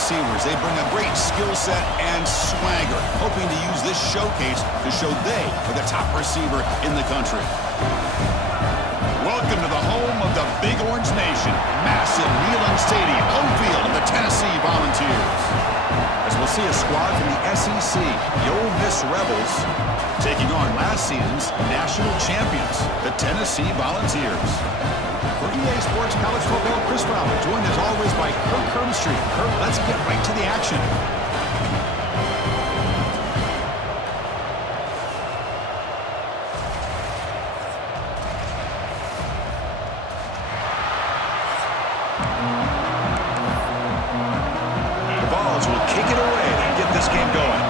receivers. They bring a great skill set and swagger, hoping to use this showcase to show they are the top receiver in the country. Welcome to the home of the Big Orange Nation. Massive Neyland Stadium, home field of the Tennessee Volunteers. As we'll see a squad from the SEC, the Ole Miss Rebels, taking on last season's national champions, the Tennessee Volunteers. For EA Sports College Football, Chris Fowler, joined as always by Kirk Hermstreet. Kirk, let's get right to the action. Will kick it away and get this game going.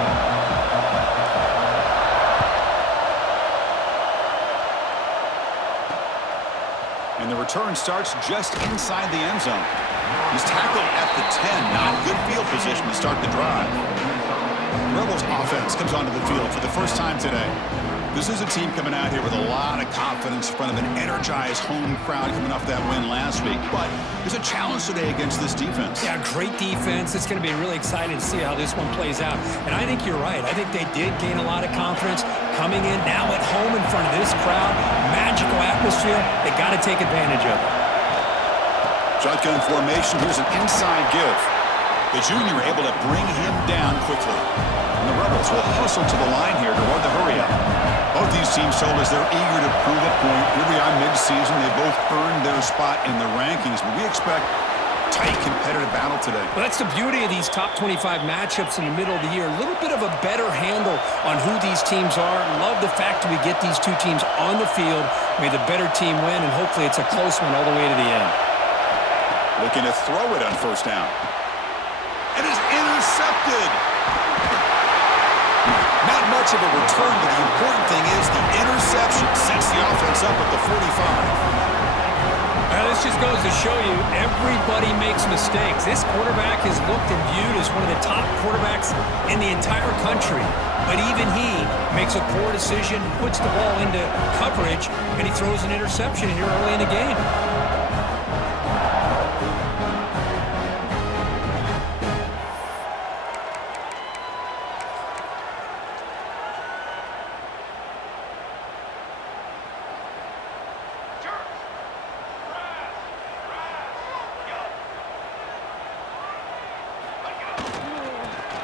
And the return starts just inside the end zone. He's tackled at the 10. Not good field position to start the drive. Rebels offense comes onto the field for the first time today. This is a team coming out here with a lot of confidence in front of an energized home crowd coming off that win last week. But there's a challenge today against this defense. Yeah, great defense. It's going to be really exciting to see how this one plays out. And I think you're right. I think they did gain a lot of confidence coming in now at home in front of this crowd. Magical atmosphere. They got to take advantage of it. Shotgun formation. Here's an inside give. The junior able to bring him down quickly. And the Rebels will hustle to the line here to run the hurry up. Both these teams told us they're eager to prove a point. Here we are mid-season. They both earned their spot in the rankings, but we expect tight competitive battle today. Well, that's the beauty of these top 25 matchups in the middle of the year. A little bit of a better handle on who these teams are. Love the fact that we get these two teams on the field. May the better team win, and hopefully it's a close one all the way to the end. Looking to throw it on first down. It is intercepted. Not much of a return, but the important thing is the interception sets the offense up at the 45. Now, this just goes to show you everybody makes mistakes. This quarterback is looked and viewed as one of the top quarterbacks in the entire country. But even he makes a poor decision, puts the ball into coverage, and he throws an interception here early in the game.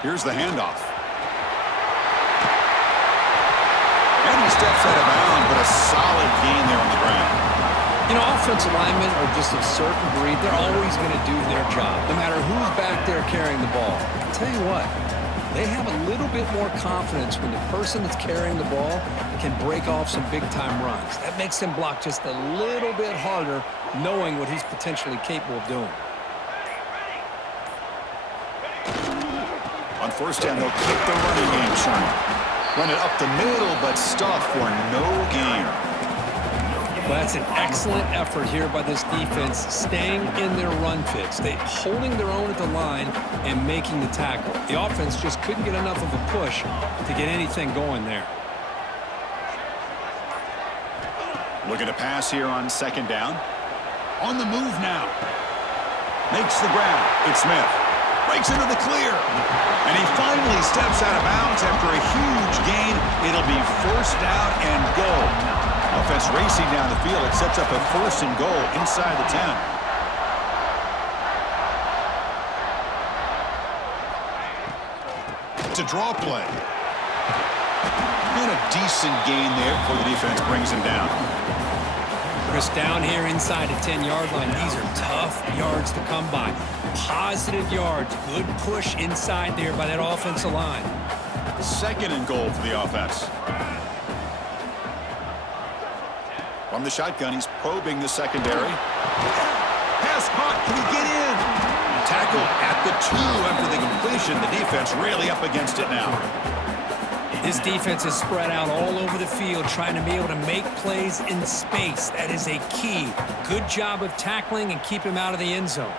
Here's the handoff. And he steps out of bounds, but a solid gain there on the ground. You know, offensive linemen are just a certain breed. They're always going to do their job, no matter who's back there carrying the ball. I'll tell you what, they have a little bit more confidence when the person that's carrying the ball can break off some big-time runs. That makes them block just a little bit harder, knowing what he's potentially capable of doing. On first down, they'll keep the running game churning. Run it up the middle, but stop for no gain. Well, that's an excellent effort here by this defense, staying in their run fits. They holding their own at the line and making the tackle. The offense just couldn't get enough of a push to get anything going there. Looking to pass here on second down. On the move now. Makes the grab. It's Smith. Breaks into the clear. And he finally steps out of bounds after a huge gain. It'll be first down and goal. Offense racing down the field. It sets up a first and goal inside the 10. It's a draw play. And a decent gain there before the defense brings him down. Chris, down here inside the 10-yard line, these are tough yards to come by. Positive yards, good push inside there by that offensive line. Second and goal for the offense. From the shotgun, he's probing the secondary. Pass caught, can he get in? Tackled at the 2 after the completion. The defense really up against it now. This defense is spread out all over the field, trying to be able to make plays in space. That is a key. Good job of tackling and keep him out of the end zone.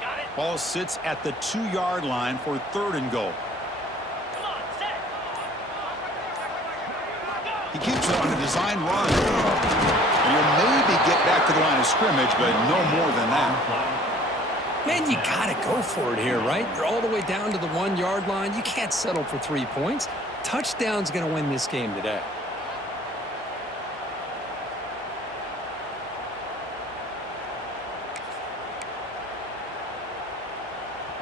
Got it. Ball sits at the 2-yard line for 3rd and goal. He keeps it on a design run. And he'll maybe get back to the line of scrimmage, but no more than that. Man, you got to go for it here, right? You're all the way down to the 1-yard line. You can't settle for 3 points. Touchdown's going to win this game today.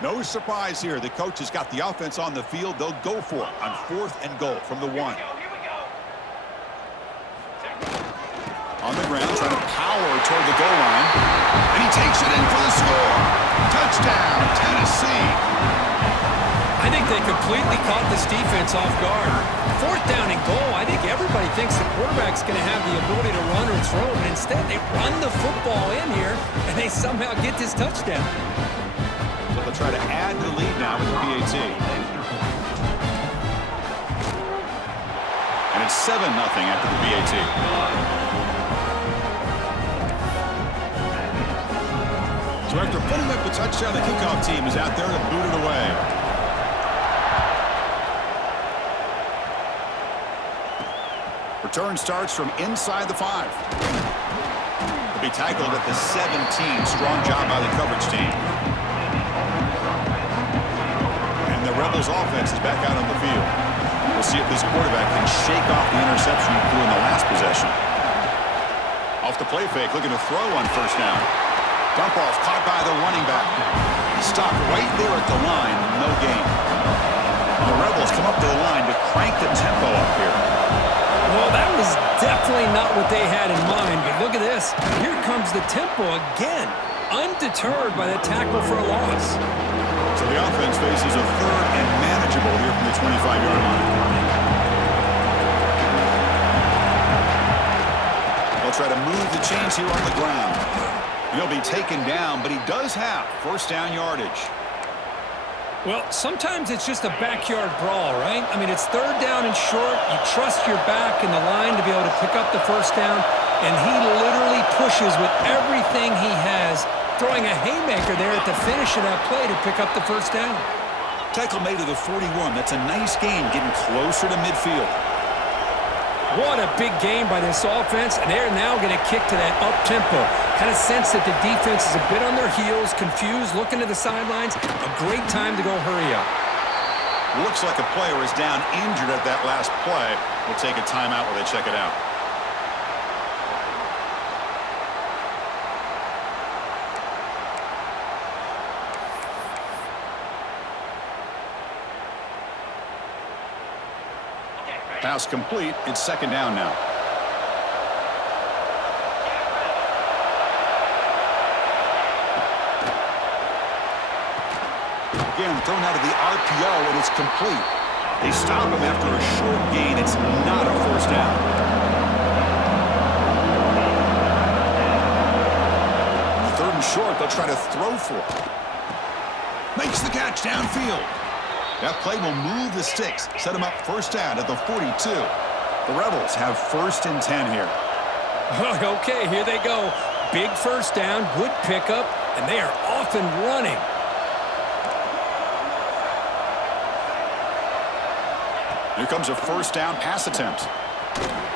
No surprise here. The coach has got the offense on the field. They'll go for it on 4th and goal from the 1. On the ground, trying to power toward the goal line. And he takes it in for the score. Touchdown, Tennessee. I think they completely caught this defense off guard. 4th down and goal. I think everybody thinks the quarterback's going to have the ability to run or throw, but instead they run the football in here, and they somehow get this touchdown. So they'll try to add the lead now with the PAT. And it's 7-0 after the PAT. So after putting up the touchdown, the kickoff team is out there to boot it away. Return starts from inside the 5. He'll be tackled at the 17. Strong job by the coverage team. And the Rebels offense is back out on the field. We'll see if this quarterback can shake off the interception he threw in the last possession. Off the play fake, looking to throw on 1st down. Dump off caught by the running back. Stopped right there at the line, no gain. And the Rebels come up to the line to crank the tempo up here. Well, that was definitely not what they had in mind, but look at this. Here comes the tempo again, undeterred by the tackle for a loss. So the offense faces a 3rd and manageable here from the 25-yard line. They'll try to move the chains here on the ground. He'll be taken down, but he does have 1st down yardage. Well, sometimes it's just a backyard brawl, right? I mean, it's 3rd down and short. You trust your back in the line to be able to pick up the 1st down, and he literally pushes with everything he has, throwing a haymaker there at the finish of that play to pick up the 1st down. Tackle made to the 41. That's a nice gain, getting closer to midfield. What a big game by this offense, and they're now going to kick to that up-tempo. Kind of sense that the defense is a bit on their heels, confused, looking to the sidelines. A great time to go hurry up. Looks like a player is down injured at that last play. We'll take a timeout while they check it out. Pass complete. It's 2nd down now. Again, thrown out of the RPO, and it's complete. They stop him after a short gain. It's not a 1st down. On 3rd and short, they'll try to throw for it. Makes the catch downfield. That play will move the sticks, set them up 1st down at the 42. The Rebels have 1st and 10 here. Okay, here they go. Big 1st down, good pickup, and they are off and running. Here comes a 1st down pass attempt.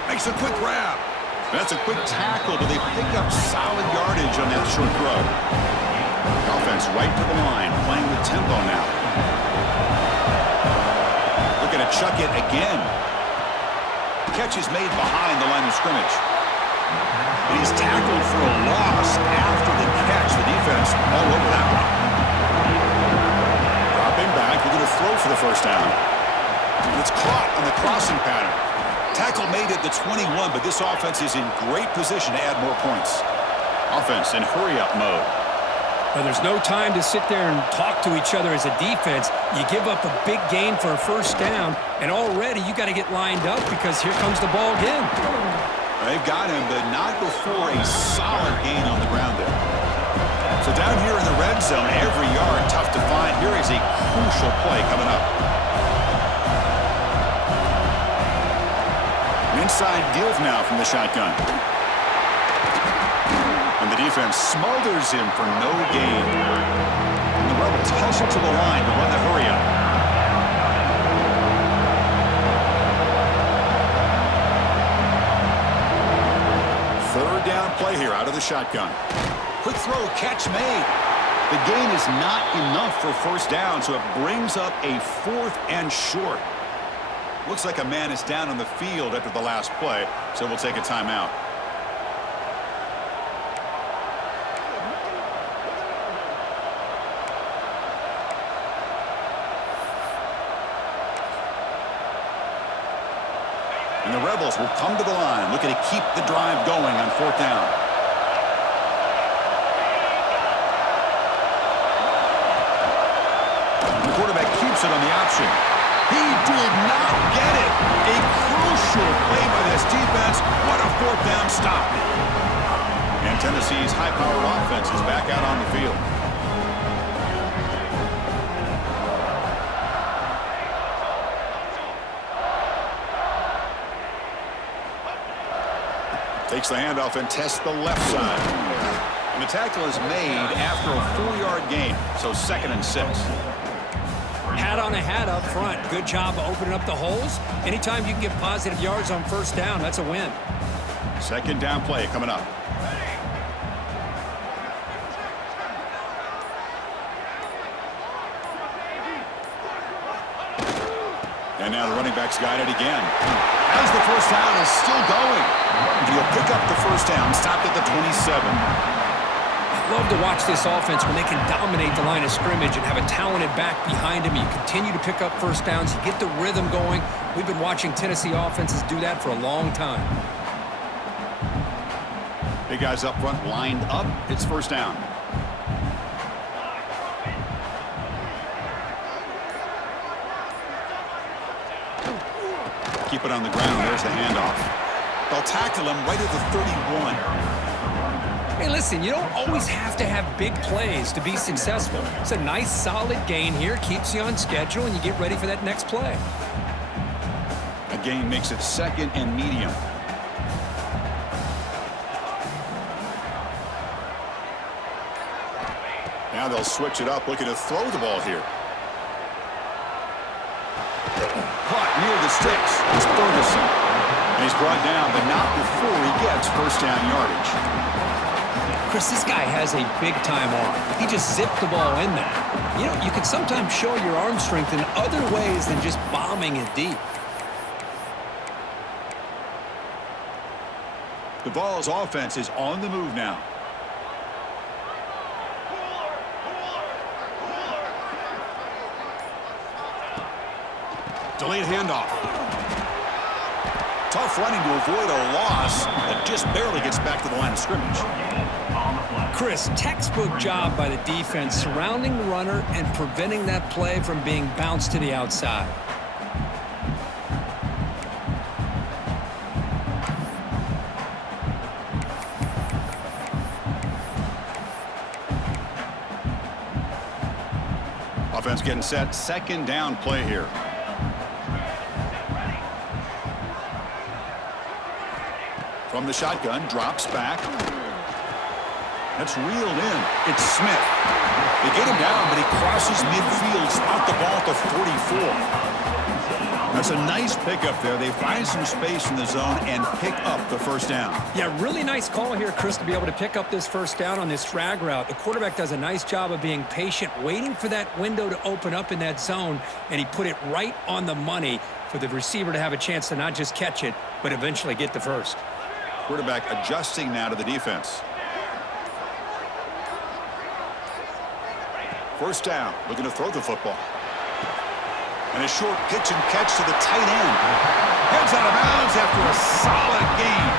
Makes a quick grab. That's a quick tackle, but they pick up solid yardage on that short throw. The offense right to the line, playing with tempo now. Looking to chuck it again. Catch is made behind the line of scrimmage. He's tackled for a loss after the catch. The defense all over that one. Dropping back, looking to throw for the 1st down. And it's caught on the crossing pattern. Tackle made at the 21, but this offense is in great position to add more points. Offense in hurry-up mode. Well, there's no time to sit there and talk to each other as a defense. You give up a big gain for a 1st down, and already you got to get lined up because here comes the ball again. They've got him, but not before a solid gain on the ground there. So down here in the red zone, every yard tough to find. Here is a crucial play coming up. An inside give now from the shotgun. And the defense smothers him for no gain. And the Rebels hustle to the line to run the hurry up. Third down play here out of the shotgun. Quick throw, catch made. The gain is not enough for first down, so it brings up a 4th and short. Looks like a man is down on the field after the last play, so we'll take a timeout. And the Rebels will come to the line, looking to keep the drive going on 4th down. The quarterback keeps it on the option. He did not get it. A crucial play by this defense. What a 4th down stop. And Tennessee's high-powered offense is back out on the field. Takes the handoff and tests the left side. And the tackle is made after a 4-yard gain, so 2nd and 6. Hat on a hat up front. Good job of opening up the holes. Anytime you can get positive yards on first down, that's a win. 2nd down play coming up. And now the running back's got it again. As the first down is still going. He'll pick up the first down, stopped at the 27. I love to watch this offense when they can dominate the line of scrimmage and have a talented back behind him. You continue to pick up first downs. You get the rhythm going. We've been watching Tennessee offenses do that for a long time. Big guys up front lined up. It's first down. Keep it on the ground. There's the handoff. They'll tackle him right at the 31. Hey, listen, you don't always have to have big plays to be successful. It's a nice, solid gain here. Keeps you on schedule, and you get ready for that next play. A gain makes it 2nd and medium. Now they'll switch it up, looking to throw the ball here. Caught near the sticks. It's Ferguson. And he's brought down, but not before he gets first down yardage. Chris, this guy has a big-time arm. He just zipped the ball in there. You know, you can sometimes show your arm strength in other ways than just bombing it deep. The Vols' offense is on the move now. Delayed handoff. Tough running to avoid a loss, but just barely gets back to the line of scrimmage. Chris, textbook job by the defense surrounding the runner and preventing that play from being bounced to the outside. Offense getting set. 2nd down play here. From the shotgun, drops back. That's reeled in. It's Smith. They get him down, but he crosses midfield, spot the ball at the 44. That's a nice pickup there. They find some space in the zone and pick up the first down. Yeah, really nice call here, Chris, to be able to pick up this first down on this drag route. The quarterback does a nice job of being patient, waiting for that window to open up in that zone, and he put it right on the money for the receiver to have a chance to not just catch it, but eventually get the first. Quarterback adjusting now to the defense. First down, looking to throw the football. And a short pitch and catch to the tight end. Heads out of bounds after a solid gain.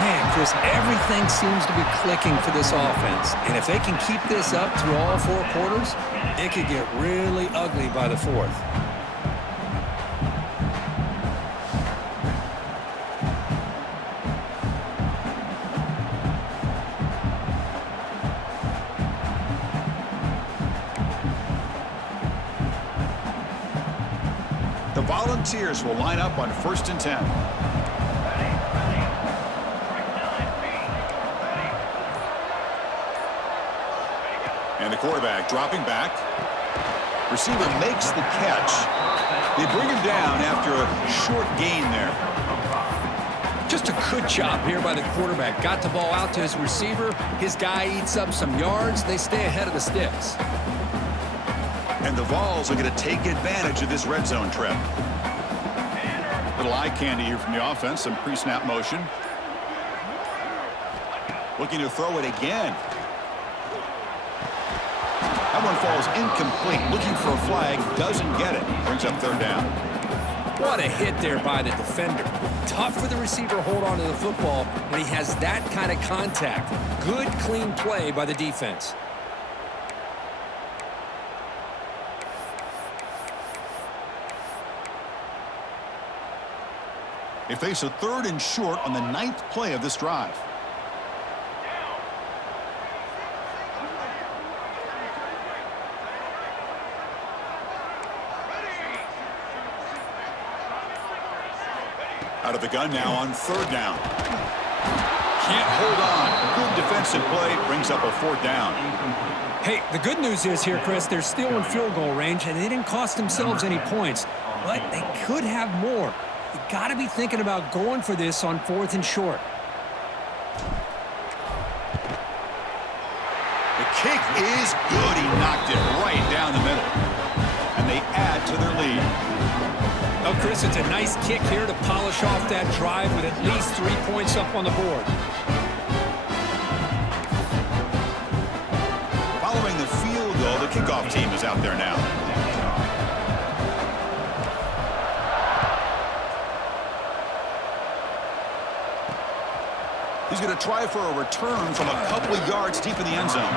Man, Chris, everything seems to be clicking for this offense. And if they can keep this up through all 4 quarters, it could get really ugly by the 4th. The Volunteers will line up on 1st and 10. And the quarterback dropping back. Receiver makes the catch. They bring him down after a short gain there. Just a good job here by the quarterback. Got the ball out to his receiver. His guy eats up some yards. They stay ahead of the sticks. And the Vols are going to take advantage of this red zone trip. Little eye candy here from the offense. Some pre-snap motion. Looking to throw it again. That one falls incomplete. Looking for a flag. Doesn't get it. Brings up third down. What a hit there by the defender. Tough for the receiver to hold on to the football, and he has that kind of contact. Good, clean play by the defense. They face a 3rd and short on the 9th play of this drive. Out of the gun now on 3rd down. Can't hold on. Good defensive play. Brings up a 4th down. Hey, the good news is here, Chris, they're still in field goal range, and they didn't cost themselves any points. But they could have more. You got to be thinking about going for this on 4th and short. The kick is good. He knocked it right down the middle. And they add to their lead. Oh, Chris, it's a nice kick here to polish off that drive with at least 3 points up on the board. Following the field goal, the kickoff team is out there now. He's going to try for a return from a couple of yards deep in the end zone.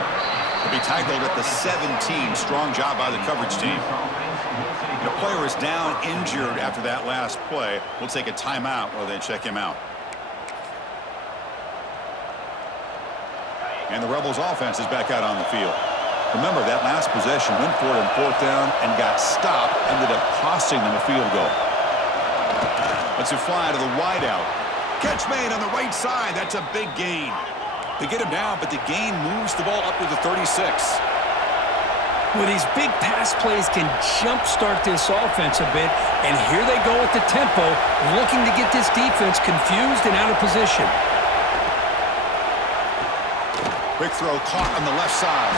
He'll be tackled at the 17. Strong job by the coverage team. The player is down injured after that last play. We'll take a timeout while they check him out. And the Rebels offense is back out on the field. Remember, that last possession went for it in 4th down and got stopped, ended up costing them a field goal. Let's fly to the wideout. Catch made on the right side. That's a big gain. They get him down, but the gain moves the ball up to the 36. Well, these big pass plays can jumpstart this offense a bit, and here they go at the tempo, looking to get this defense confused and out of position. Quick throw caught on the left side,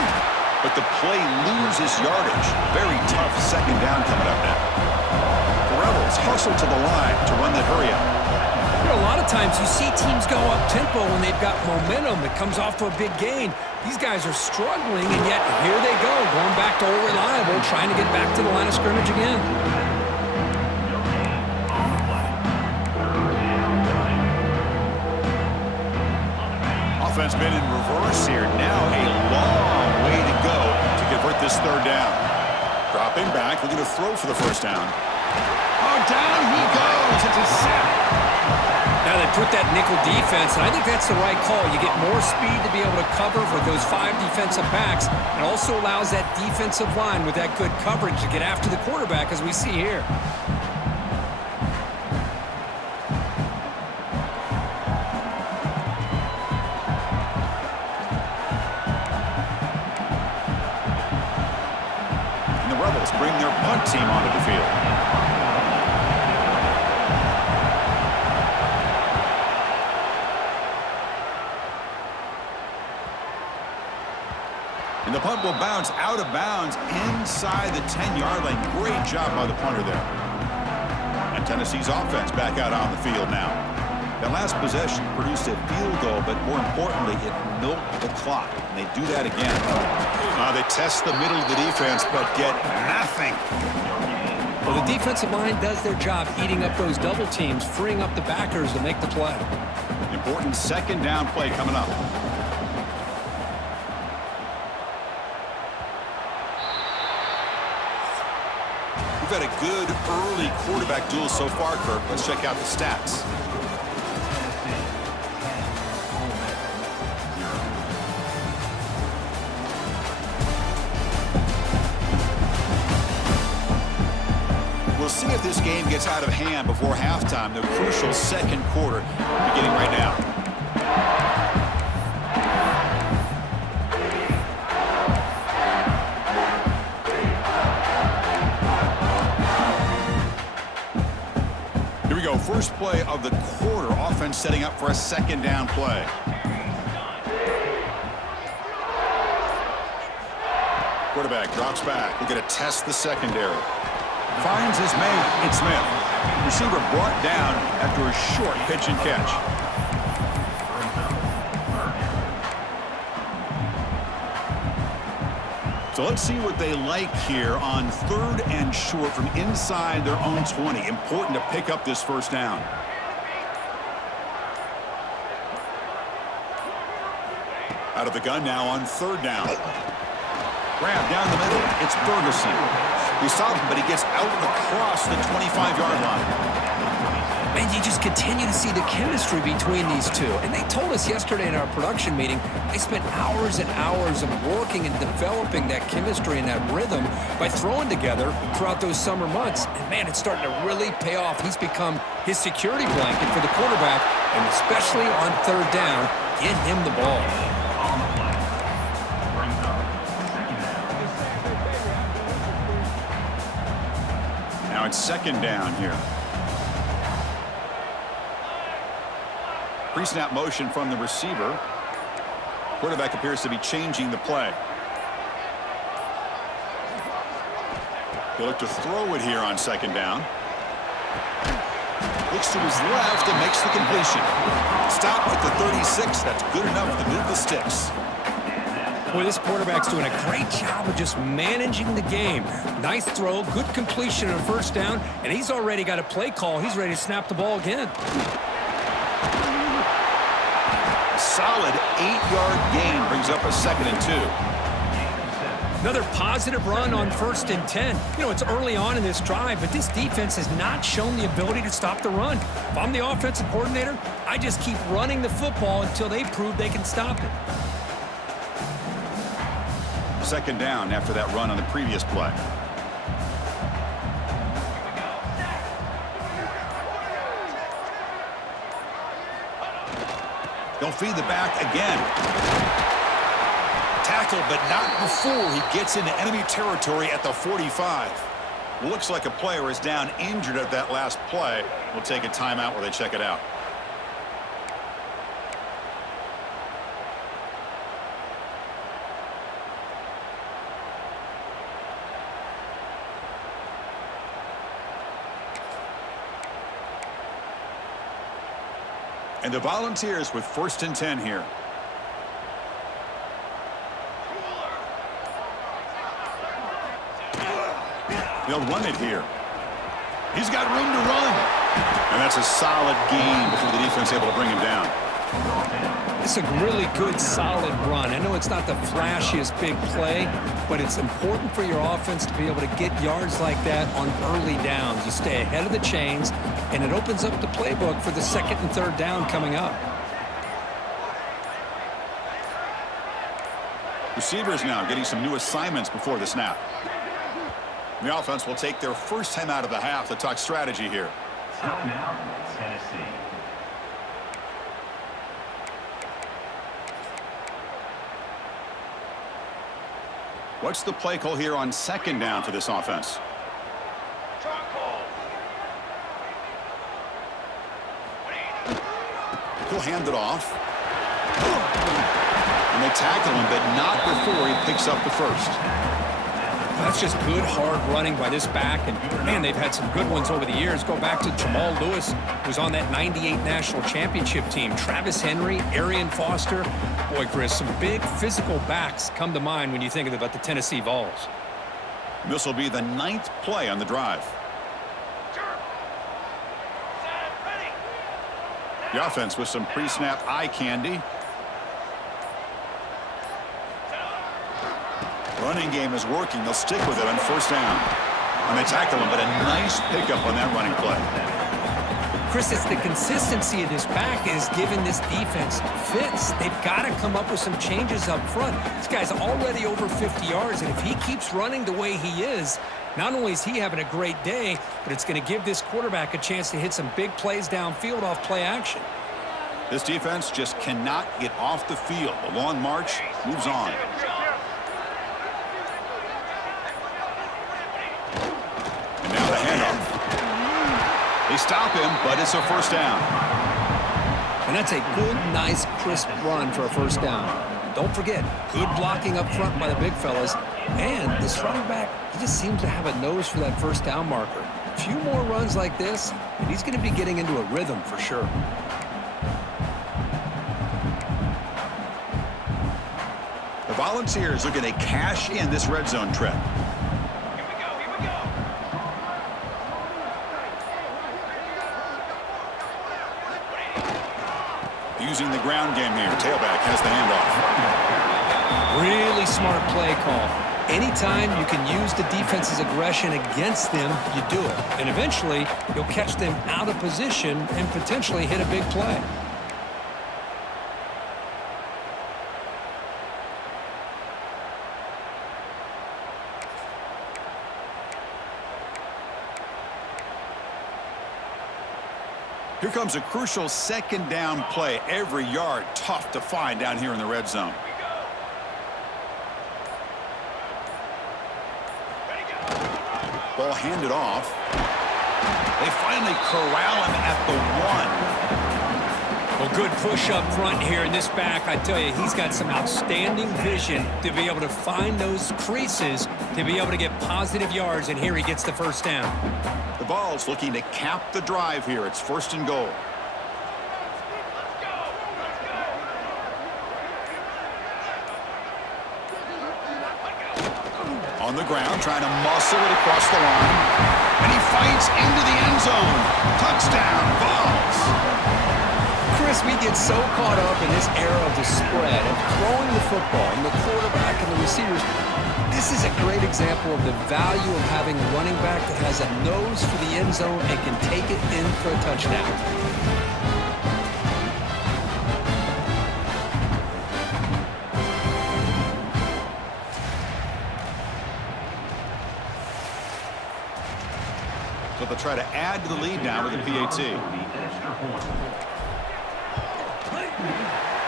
but the play loses yardage. Very tough 2nd down coming up now. The Rebels hustle to the line to run that hurry up. You know, a lot of times you see teams go up-tempo when they've got momentum that comes off to a big gain. These guys are struggling, and yet here they go, going back to old reliable, trying to get back to the line of scrimmage again. Offense been in reverse here. Now a long way to go to convert this 3rd down. Dropping back, looking to throw for the 1st down. Oh, down he goes. It's a sack. Now they put that nickel defense, and I think that's the right call. You get more speed to be able to cover for those 5 defensive backs. It also allows that defensive line with that good coverage to get after the quarterback, as we see here. And the Rebels bring their punt team onto the field. And the punt will bounce out of bounds inside the 10-yard line. Great job by the punter there. And Tennessee's offense back out on the field now. That last possession produced a field goal, but more importantly, it milked the clock. And they do that again. They test the middle of the defense, but get nothing. Well, the defensive line does their job eating up those double teams, freeing up the backers to make the play. Important 2nd down play coming up. We've had a good early quarterback duel so far, Kirk. Let's check out the stats. We'll see if this game gets out of hand before halftime. The crucial 2nd quarter beginning right now. So first play of the quarter, offense setting up for a second down play. Quarterback drops back. We're going to test the secondary. Finds his man. It's Smith. Receiver brought down after a short pitch and catch. So let's see what they like here on 3rd and short from inside their own 20. Important to pick up this first down. Out of the gun now on 3rd down. Grab down the middle. It's Ferguson. He stopped him, but he gets out across the 25-yard line. And you just continue to see the chemistry between these two. And they told us yesterday in our production meeting, they spent hours and hours of working and developing that chemistry and that rhythm by throwing together throughout those summer months. And, man, it's starting to really pay off. He's become his security blanket for the quarterback, and especially on 3rd down, get him the ball. Now it's 2nd down here. Pre-snap motion from the receiver. Quarterback appears to be changing the play. He'll look to throw it here on 2nd down. Looks to his left and makes the completion. Stop at the 36. That's good enough to move the sticks. Boy, this quarterback's doing a great job of just managing the game. Nice throw, good completion on 1st down, and he's already got a play call. He's ready to snap the ball again. Solid 8-yard gain brings up a 2nd and 2. Another positive run on 1st and 10. You know, it's early on in this drive, but this defense has not shown the ability to stop the run. If I'm the offensive coordinator, I just keep running the football until they prove they can stop it. 2nd down after that run on the previous play. They'll feed the back again. Tackled, but not before he gets into enemy territory at the 45. Looks like a player is down injured at that last play. We'll take a timeout while they check it out. And the Volunteers with 1st and 10 here. They'll run it here. He's got room to run. And that's a solid gain before the defense able to bring him down. It's a really good, solid run. I know it's not the flashiest big play, but it's important for your offense to be able to get yards like that on early downs. You stay ahead of the chains, and it opens up the playbook for the 2nd and 3rd down coming up. Receivers now getting some new assignments before the snap. The offense will take their first time out of the half to talk strategy here. Stop now, Tennessee. What's the play call here on 2nd down for this offense? He'll hand it off. And they tackle him, but not before he picks up the first. That's just good, hard running by this back. And, man, they've had some good ones over the years. Go back to Jamal Lewis, who's on that 98 National Championship team. Travis Henry, Arian Foster. Boy, Chris, some big physical backs come to mind when you think about the Tennessee Vols. This will be the 9th play on the drive. The offense with some pre-snap eye candy. Running game is working. They'll stick with it on 1st down. And they tackle him, but a nice pickup on that running play. Chris, it's the consistency of this back is giving this defense fits. They've got to come up with some changes up front. This guy's already over 50 yards, and if he keeps running the way he is, not only is he having a great day, but it's going to give this quarterback a chance to hit some big plays downfield off play action. This defense just cannot get off the field. The long march moves on. And now the handoff. They stop him, but it's a first down. And that's a good, nice, crisp run for a first down. Don't forget, good blocking up front by the big fellas. And this running back, he just seems to have a nose for that first down marker. A few more runs like this, and he's going to be getting into a rhythm for sure. The Volunteers looking to cash in this red zone trip. Using the ground game here. Tailback has the handoff. Really smart play call. Anytime you can use the defense's aggression against them, you do it. And eventually, you'll catch them out of position and potentially hit a big play. Here comes a crucial second down play. Every yard tough to find down here in the red zone. Ball handed off. They finally corral him at the 1. Well, good push up front here in this back. I tell you, he's got some outstanding vision to be able to find those creases, to be able to get positive yards, and here he gets the first down. The Vols looking to cap the drive here. It's first and goal. On the ground, trying to muscle it across the line. And he fights into the end zone. Touchdown, Vols. Chris, we get so caught up in this era of the spread, of throwing the football, and the quarterback and the receivers. This is a great example of the value of having a running back that has a nose for the end zone and can take it in for a touchdown. So they'll try to add to the lead now with the PAT.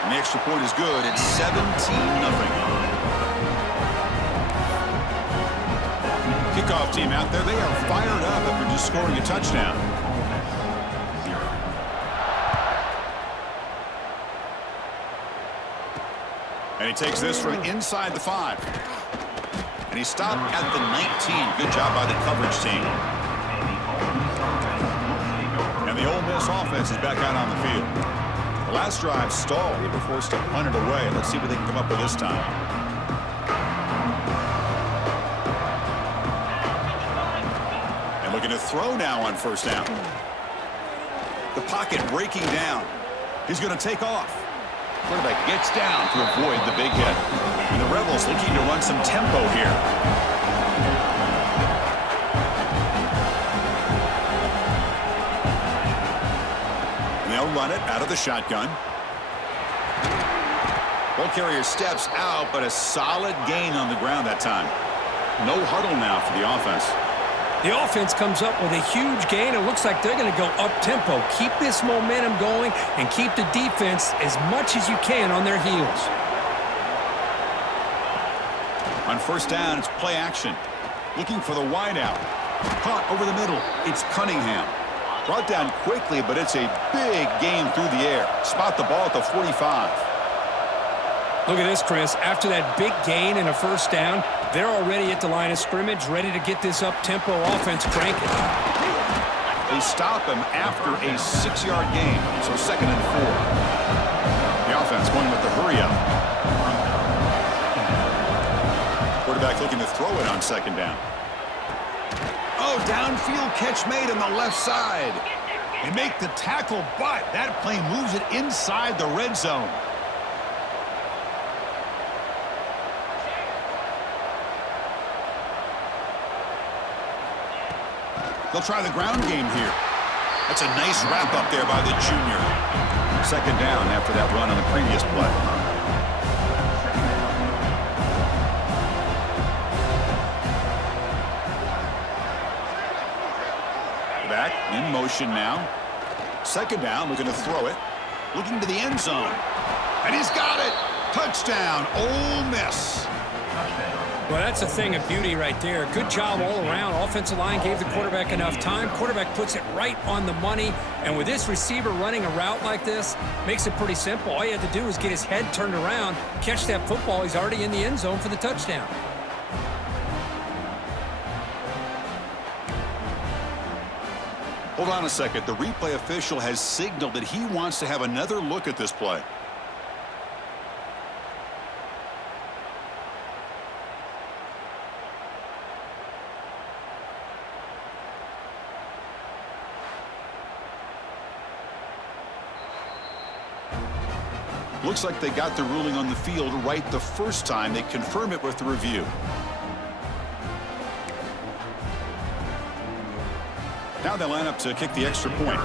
And the extra point is good. It's 17-0. Kickoff team out there. They are fired up after just scoring a touchdown. And he takes this from inside the 5. And he stopped at the 19. Good job by the coverage team. And the Ole Miss offense is back out on the field. The last drive stalled. They were forced to punt it away. Let's see what they can come up with this time. And looking to throw now on first down. The pocket breaking down. He's going to take off. Quarterback gets down to avoid the big hit. And the Rebels looking to run some tempo here. They'll run it out of the shotgun. Ball carrier steps out, but a solid gain on the ground that time. No huddle now for the offense. The offense comes up with a huge gain. It looks like they're going to go up-tempo. Keep this momentum going and keep the defense as much as you can on their heels. On first down, it's play action. Looking for the wideout. Caught over the middle. It's Cunningham. Brought down quickly, but it's a big gain through the air. Spot the ball at the 45. Look at this, Chris. After that big gain and a first down, they're already at the line of scrimmage, ready to get this up-tempo offense cranking. They stop him after a 6-yard gain, so 2nd and 4. The offense going with the hurry-up. Quarterback looking to throw it on 2nd down. Oh, downfield catch made on the left side. They make the tackle, but that play moves it inside the red zone. They'll try the ground game here. That's a nice wrap up there by the junior. 2nd down after that run on the previous play. Back in motion now. 2nd down, looking to throw it. Looking to the end zone. And he's got it. Touchdown, Ole Miss. Well, that's a thing of beauty right there. Good job all around. Offensive line gave the quarterback enough time. Quarterback puts it right on the money. And with this receiver running a route like this, makes it pretty simple. All you have to do is get his head turned around, catch that football. He's already in the end zone for the touchdown. Hold on a second. The replay official has signaled that he wants to have another look at this play. Looks like they got the ruling on the field right the first time. They confirm it with the review. Now they line up to kick the extra point.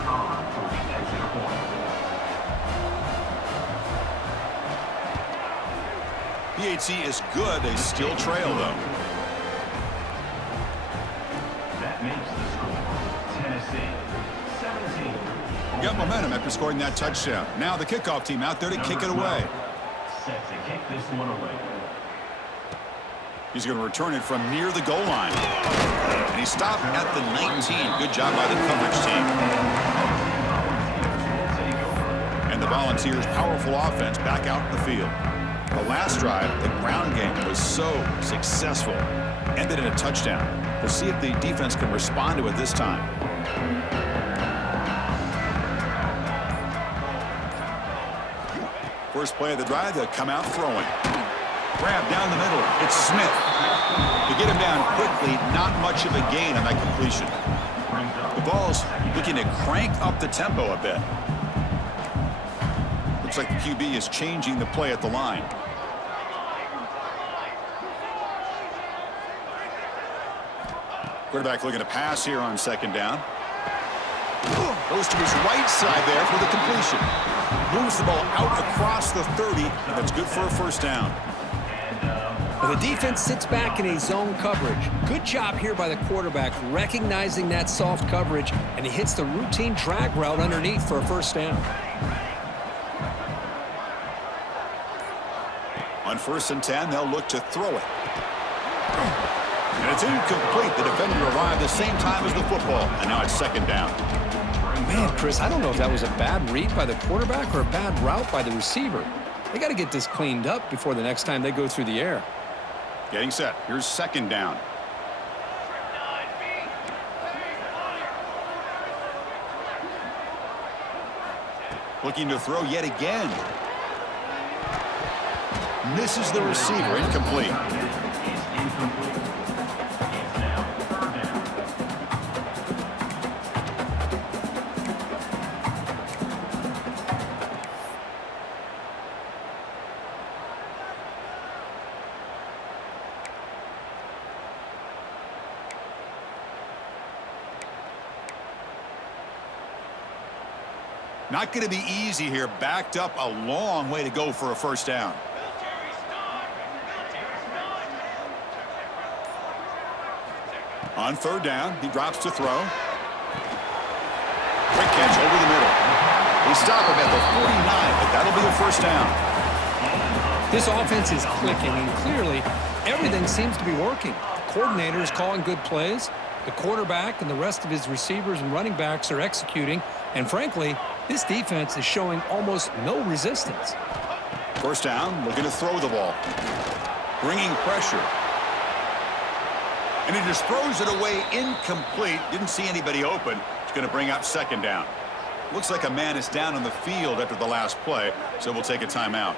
PAT is good. They still trail, though. That makes the score Tennessee 17. Got momentum after scoring that touchdown. Now the kickoff team out there to kick it away. Set to kick this one away. He's going to return it from near the goal line. And he stopped at the 19. Good job by the coverage team. And the Volunteers' powerful offense back out in the field. The last drive, the ground game was so successful. Ended in a touchdown. We'll see if the defense can respond to it this time. First play of the drive, they'll come out throwing. Grab down the middle. It's Smith. To get him down quickly, not much of a gain on that completion. The ball's looking to crank up the tempo a bit. Looks like the QB is changing the play at the line. Quarterback looking to pass here on second down. Goes to his right side there for the completion. Moves the ball out across the 30. That's good for a first down. The defense sits back in a zone coverage. Good job here by the quarterback recognizing that soft coverage, and he hits the routine drag route underneath for a first down. On 1st and 10, they'll look to throw it. And it's incomplete. The defender arrived the same time as the football, and now it's second down. Man, Chris, I don't know if that was a bad read by the quarterback or a bad route by the receiver. They got to get this cleaned up before the next time they go through the air. Getting set. Here's second down. Looking to throw yet again. Misses the receiver. Incomplete. Not going to be easy here. Backed up a long way to go for a first down. On 3rd down, he drops to throw. Quick catch over the middle. They stop him at the 49, but that'll be a first down. This offense is clicking, and clearly everything seems to be working. The coordinator is calling good plays. The quarterback and the rest of his receivers and running backs are executing. And frankly, this defense is showing almost no resistance. First down, looking to throw the ball. Bringing pressure. And he just throws it away incomplete. Didn't see anybody open. It's going to bring up second down. Looks like a man is down on the field after the last play, so we'll take a timeout.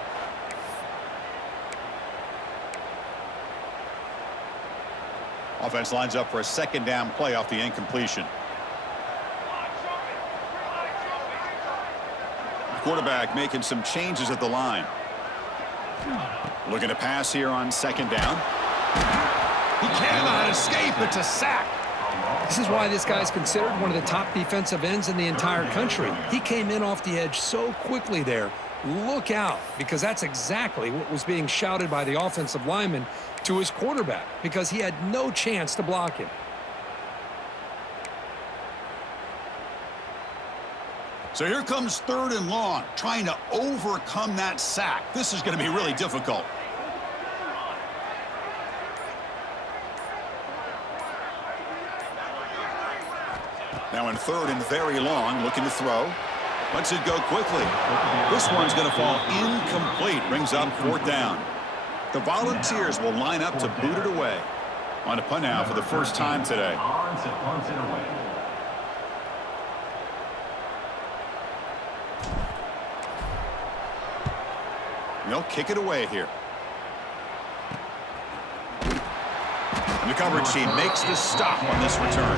Offense lines up for a second down play off the incompletion. Quarterback making some changes at the line. Looking to pass here on second down. He cannot escape. It's a sack. This is why this guy's considered one of the top defensive ends in the entire country. He came in off the edge so quickly there. Look out, because that's exactly what was being shouted by the offensive lineman to his quarterback, because he had no chance to block him. So here comes 3rd and long, trying to overcome that sack. This is going to be really difficult. Now in third and very long, looking to throw. Lets it go quickly. This one's going to fall incomplete. Brings up fourth down. The Volunteers will line up to boot it away. On a punt now for the first time today. On to punt it away. They'll kick it away here. And the coverage team makes the stop on this return.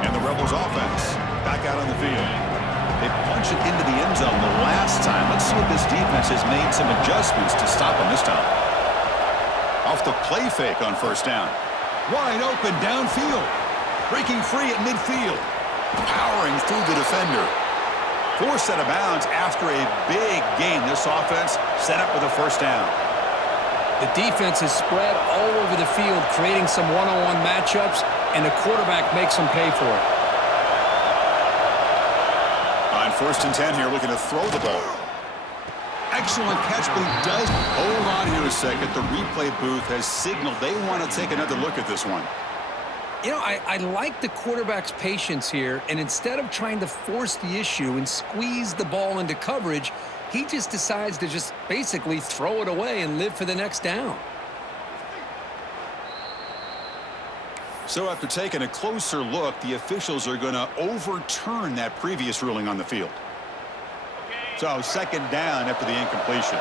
And the Rebels offense back out on the field. They punch it into the end zone the last time. Let's see if this defense has made some adjustments to stop them this time. Off the play fake on first down. Wide open downfield. Breaking free at midfield. Powering through the defender. Forced out of bounds after a big gain. This offense set up with a first down. The defense is spread all over the field, creating some one-on-one matchups, and the quarterback makes them pay for it. On first and 10 here, looking to throw the ball. Excellent catch, but he does hold on here a second. The replay booth has signaled they want to take another look at this one. You know, I like the quarterback's patience here, and instead of trying to force the issue and squeeze the ball into coverage, he just decides to just basically throw it away and live for the next down. So after taking a closer look, the officials are going to overturn that previous ruling on the field. So second down after the incompletion.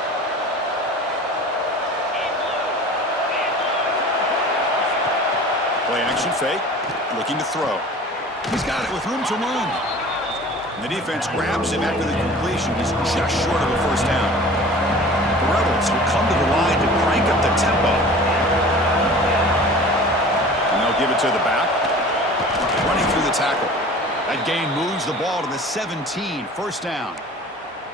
Play action fake, looking to throw. He's got it with room to run. And the defense grabs him after the completion. He's just short of a first down. The Rebels will come to the line to crank up the tempo. And they'll give it to the back. Running through the tackle. That gain moves the ball to the 17, first down.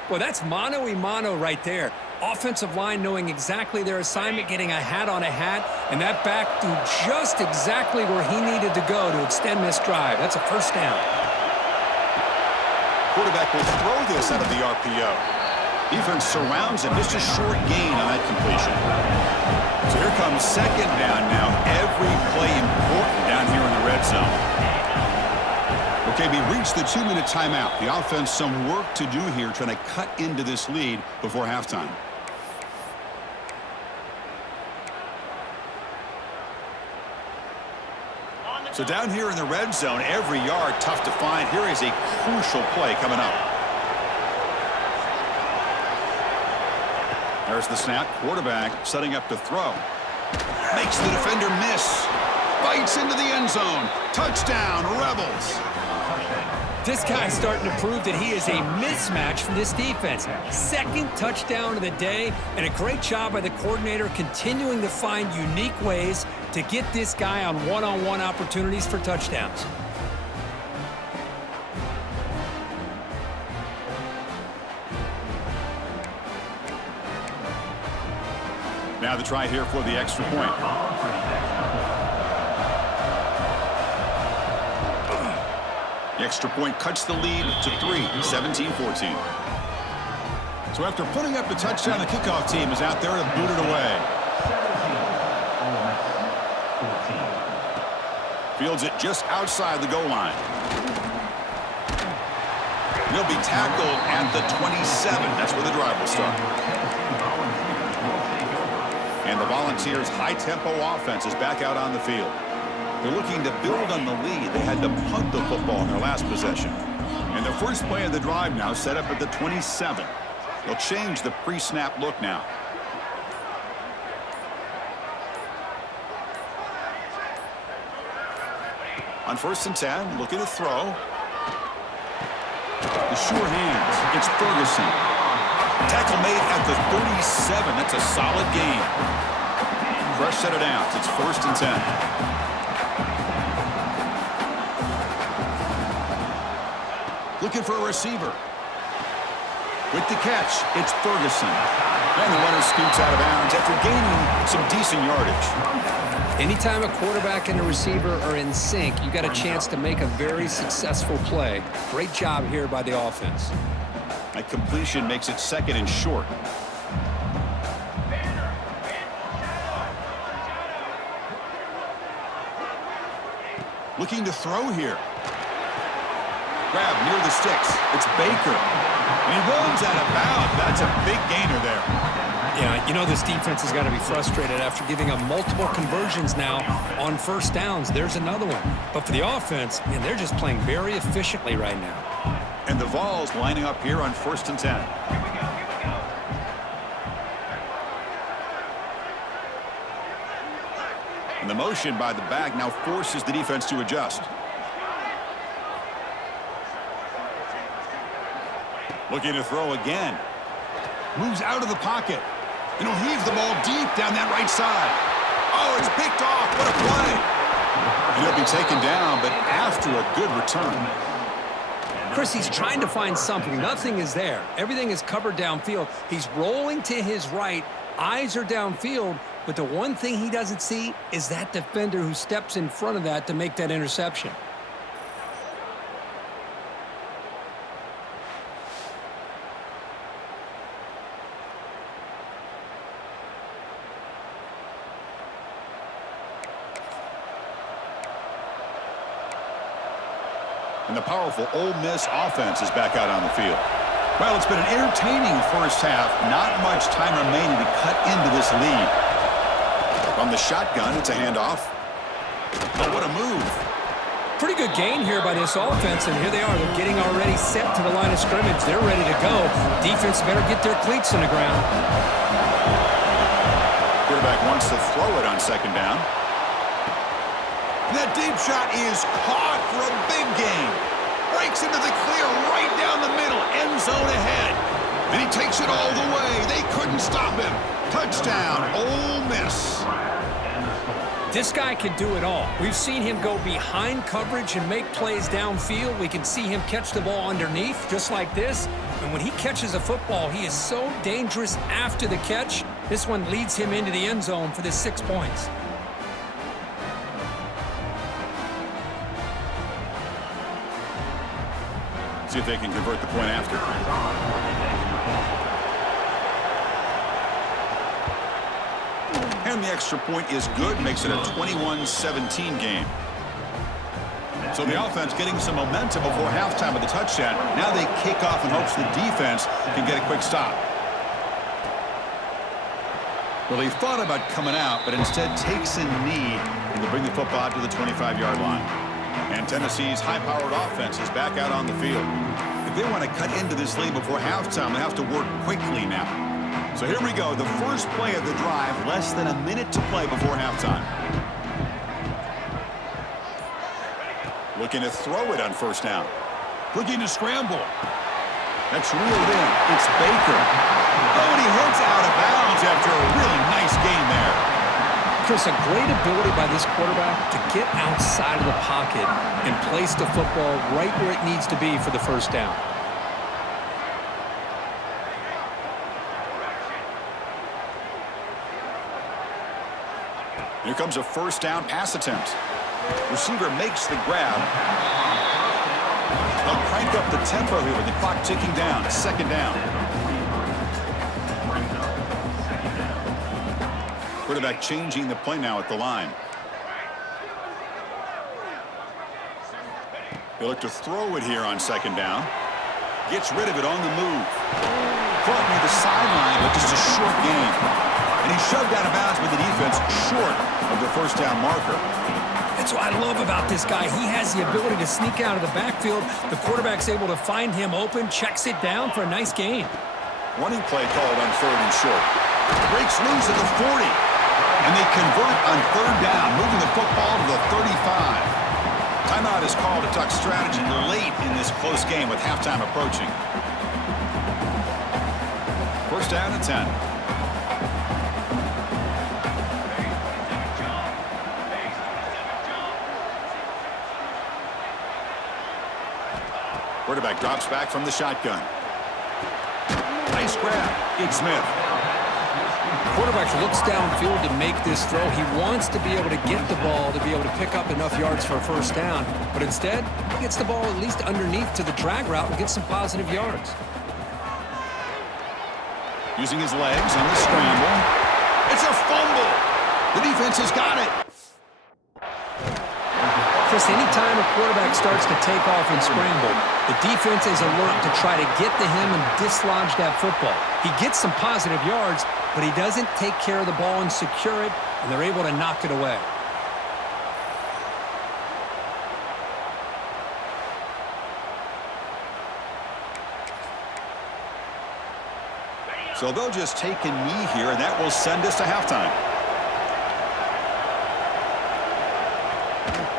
Well, that's mano-a-mano right there. Offensive line knowing exactly their assignment, getting a hat on a hat, and that back threw just exactly where he needed to go to extend this drive. That's a first down. Quarterback will throw this out of the RPO. Defense surrounds him. Just a short gain on that completion. So here comes second down now. Every play important down here in the red zone. Okay, we reached the 2-minute timeout. The offense some work to do here trying to cut into this lead before halftime. So down here in the red zone, every yard tough to find. Here is a crucial play coming up. There's the snap. Quarterback setting up to throw. Makes the defender miss. Bites into the end zone. Touchdown, Rebels. This guy's starting to prove that he is a mismatch for this defense. Second touchdown of the day, and a great job by the coordinator continuing to find unique ways to get this guy on one-on-one opportunities for touchdowns. Now the try here for the extra point. The extra point cuts the lead to 3, 17-14. So after putting up the touchdown, the kickoff team is out there to boot it away. Fields it just outside the goal line. He'll be tackled at the 27. That's where the drive will start. And the Volunteers' high-tempo offense is back out on the field. They're looking to build on the lead. They had to punt the football in their last possession. And the first play of the drive now set up at the 27. They'll change the pre-snap look now. On first and 10, looking to throw. The sure hands. It's Ferguson. Tackle made at the 37. That's a solid gain. Fresh set of downs. It's first and 10. Looking for a receiver. With the catch, it's Ferguson. And the runner scoots out of bounds after gaining some decent yardage. Anytime a quarterback and a receiver are in sync, you got a chance to make a very successful play. Great job here by the offense. That completion makes it second and short. Looking to throw here. Grab near the sticks. It's Baker. And he runs out of bounds. That's a big gainer there. Yeah, you know this defense has got to be frustrated after giving up multiple conversions now on first downs. There's another one. But for the offense, man, they're just playing very efficiently right now. And the Vols lining up here on 1st and 10. And the motion by the back now forces the defense to adjust. Looking to throw again. Moves out of the pocket. And he'll heave the ball deep down that right side. Oh, it's picked off. What a play. And he'll be taken down, but after a good return. Chris, he's trying to find something. Nothing is there. Everything is covered downfield. He's rolling to his right. Eyes are downfield. But the one thing he doesn't see is that defender who steps in front of that to make that interception. And the powerful Ole Miss offense is back out on the field. Well, it's been an entertaining first half. Not much time remaining to cut into this lead. From the shotgun, it's a handoff. Oh, what a move. Pretty good gain here by this offense, and here they are. They're getting already set to the line of scrimmage. They're ready to go. Defense better get their cleats in the ground. Quarterback wants to throw it on 2nd down. That deep shot is caught for a big gain. Breaks into the clear right down the middle. End zone ahead. And he takes it all the way. They couldn't stop him. Touchdown, Ole Miss. This guy can do it all. We've seen him go behind coverage and make plays downfield. We can see him catch the ball underneath just like this. And when he catches a football, he is so dangerous after the catch. This one leads him into the end zone for the 6 points. See if they can convert the point after. And the extra point is good, makes it a 21-17 game. So the offense getting some momentum before halftime with the touchdown. Now they kick off in hopes the defense can get a quick stop. Well, he thought about coming out, but instead takes a knee and to bring the football out to the 25-yard line. And Tennessee's high-powered offense is back out on the field. If they want to cut into this lead before halftime, they have to work quickly now. So here we go, the first play of the drive, less than a minute to play before halftime. Looking to throw it on 1st down. Looking to scramble. That's reeled in. It's Baker. Oh, and he heads out of bounds after a really nice gain there. Chris, a great ability by this quarterback to get outside of the pocket and place the football right where it needs to be for the 1st down. Here comes a 1st down pass attempt. Receiver makes the grab. They'll crank up the tempo here with the clock ticking down. 2nd down. Quarterback changing the play now at the line. They look to throw it here on 2nd down. Gets rid of it on the move. Caught near the sideline, but just a short gain. And he's shoved out of bounds with the defense short of the 1st down marker. That's what I love about this guy. He has the ability to sneak out of the backfield. The quarterback's able to find him open, checks it down for a nice gain. Running play called on 3rd and short. Breaks loose at the 40. And they convert on 3rd down, moving the football to the 35. Timeout is called to tuck strategy late in this close game with halftime approaching. 1st down and 10. Quarterback drops back from the shotgun. Nice grab. It's Smith. Quarterback looks downfield to make this throw. He wants to be able to get the ball to be able to pick up enough yards for a 1st down. But instead, he gets the ball at least underneath to the drag route and gets some positive yards. Using his legs on the scramble. It's a fumble. The defense has got it. Chris, anytime a quarterback starts to take off and scramble, the defense is alert to try to get to him and dislodge that football. He gets some positive yards, but he doesn't take care of the ball and secure it, and they're able to knock it away. So they'll just take a knee here, and that will send us to halftime.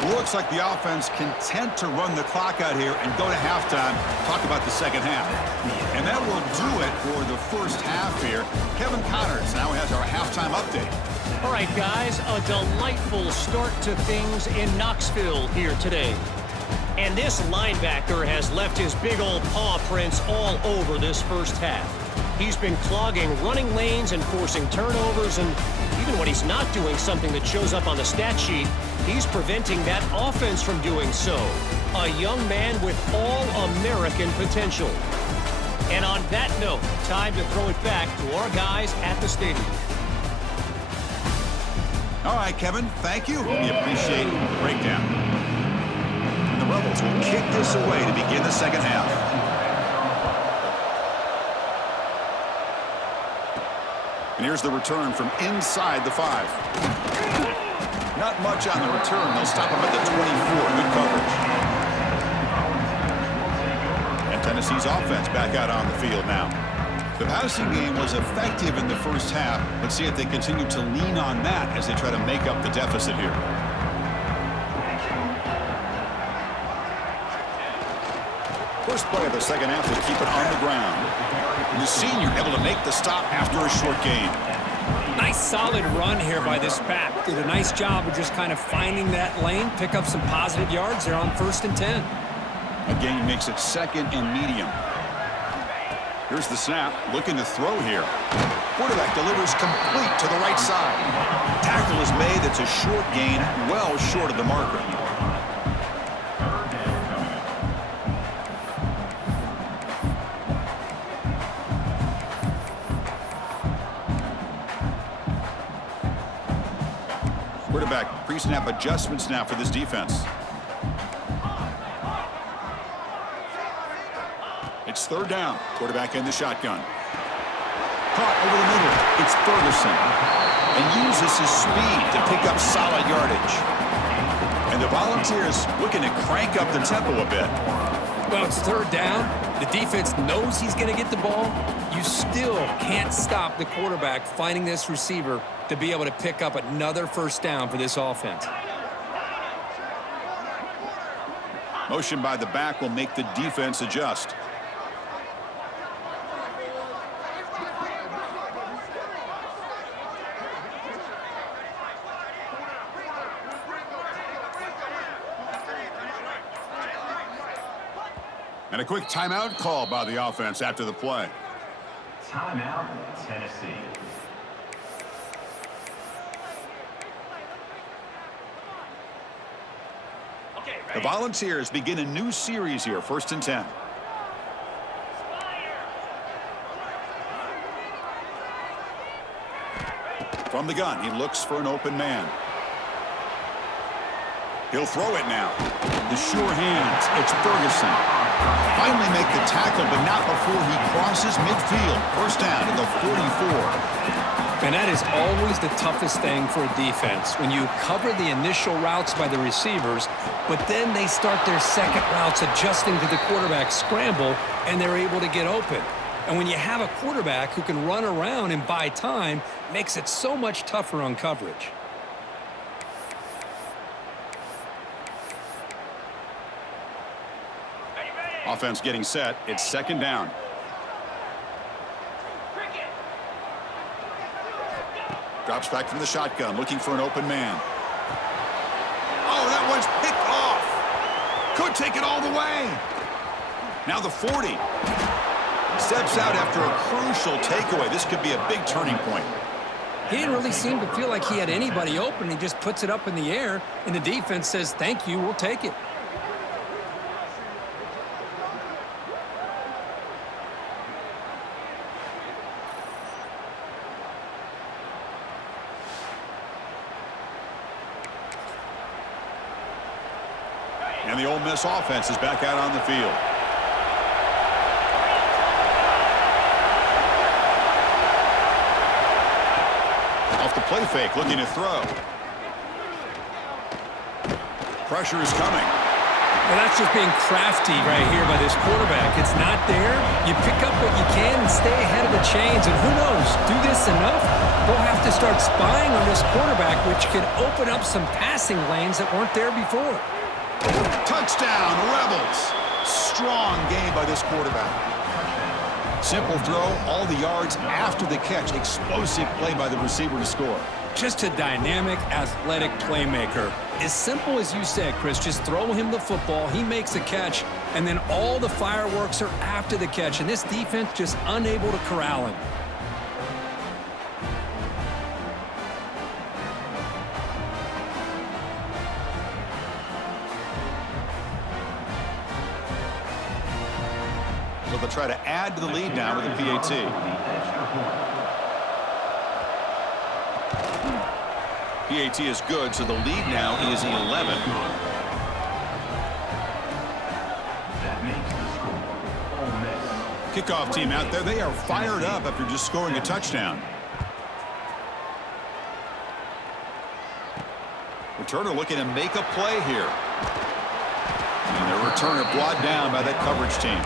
Looks like the offense content to run the clock out here and go to halftime. Talk about the second half. And that will do it for the first half here. Kevin Connors now has our halftime update. All right, guys, a delightful start to things in Knoxville here today. And this linebacker has left his big old paw prints all over this first half. He's been clogging running lanes and forcing turnovers, and even when he's not doing something that shows up on the stat sheet, he's preventing that offense from doing so. A young man with all-American potential. And on that note, time to throw it back to our guys at the stadium. All right, Kevin, thank you. We appreciate the breakdown. And the Rebels will kick this away to begin the second half. And here's the return from inside the 5. Not much on the return. They'll stop him at the 24. Good coverage. And Tennessee's offense back out on the field now. The passing game was effective in the first half. Let's see if they continue to lean on that as they try to make up the deficit here. First play of the second half to keep it on the ground. The senior able to make the stop after a short gain. Nice solid run here by this back. Did a nice job of just kind of finding that lane, pick up some positive yards there on 1st and 10. A gain makes it 2nd and medium. Here's the snap, looking to throw here. Quarterback delivers complete to the right side. Tackle is made. It's a short gain, well short of the marker. Quarterback pre-snap adjustments now for this defense. It's 3rd down. Quarterback in the shotgun. Caught over the middle. It's Ferguson. And uses his speed to pick up solid yardage. And the Volunteers looking to crank up the tempo a bit. Well, it's 3rd down. The defense knows he's going to get the ball. You still can't stop the quarterback finding this receiver to be able to pick up another 1st down for this offense. Motion by the back will make the defense adjust. And a quick timeout call by the offense after the play. Timeout, Tennessee. The Volunteers begin a new series here, 1st and 10. From the gun, he looks for an open man. He'll throw it now. The sure hands. It's Ferguson. Finally make the tackle, but not before he crosses midfield. 1st down to the 44. And that is always the toughest thing for a defense, when you cover the initial routes by the receivers, but then they start their second routes adjusting to the quarterback's scramble, and they're able to get open. And when you have a quarterback who can run around and buy time, it makes it so much tougher on coverage. Offense getting set. It's 2nd down. Drops back from the shotgun, looking for an open man. Oh, that one's picked off. Could take it all the way. Now the 40. Steps out after a crucial takeaway. This could be a big turning point. He didn't really seem to feel like he had anybody open. He just puts it up in the air, and the defense says, thank you, we'll take it. And the Ole Miss offense is back out on the field. Off the play fake, looking to throw. Pressure is coming. Well, that's just being crafty right here by this quarterback. It's not there. You pick up what you can and stay ahead of the chains. And who knows, do this enough, they'll have to start spying on this quarterback, which can open up some passing lanes that weren't there before. Touchdown, Rebels. Strong game by this quarterback. Simple throw, all the yards after the catch. Explosive play by the receiver to score. Just a dynamic, athletic playmaker. As simple as you said, Chris, just throw him the football, he makes a catch, and then all the fireworks are after the catch, and this defense just unable to corral him. So they'll try to add to the lead now with a PAT. PAT is good, so the lead now is 11. Kickoff team out there. They are fired up after just scoring a touchdown. Returner looking to make a play here. And the returner brought down by that coverage team.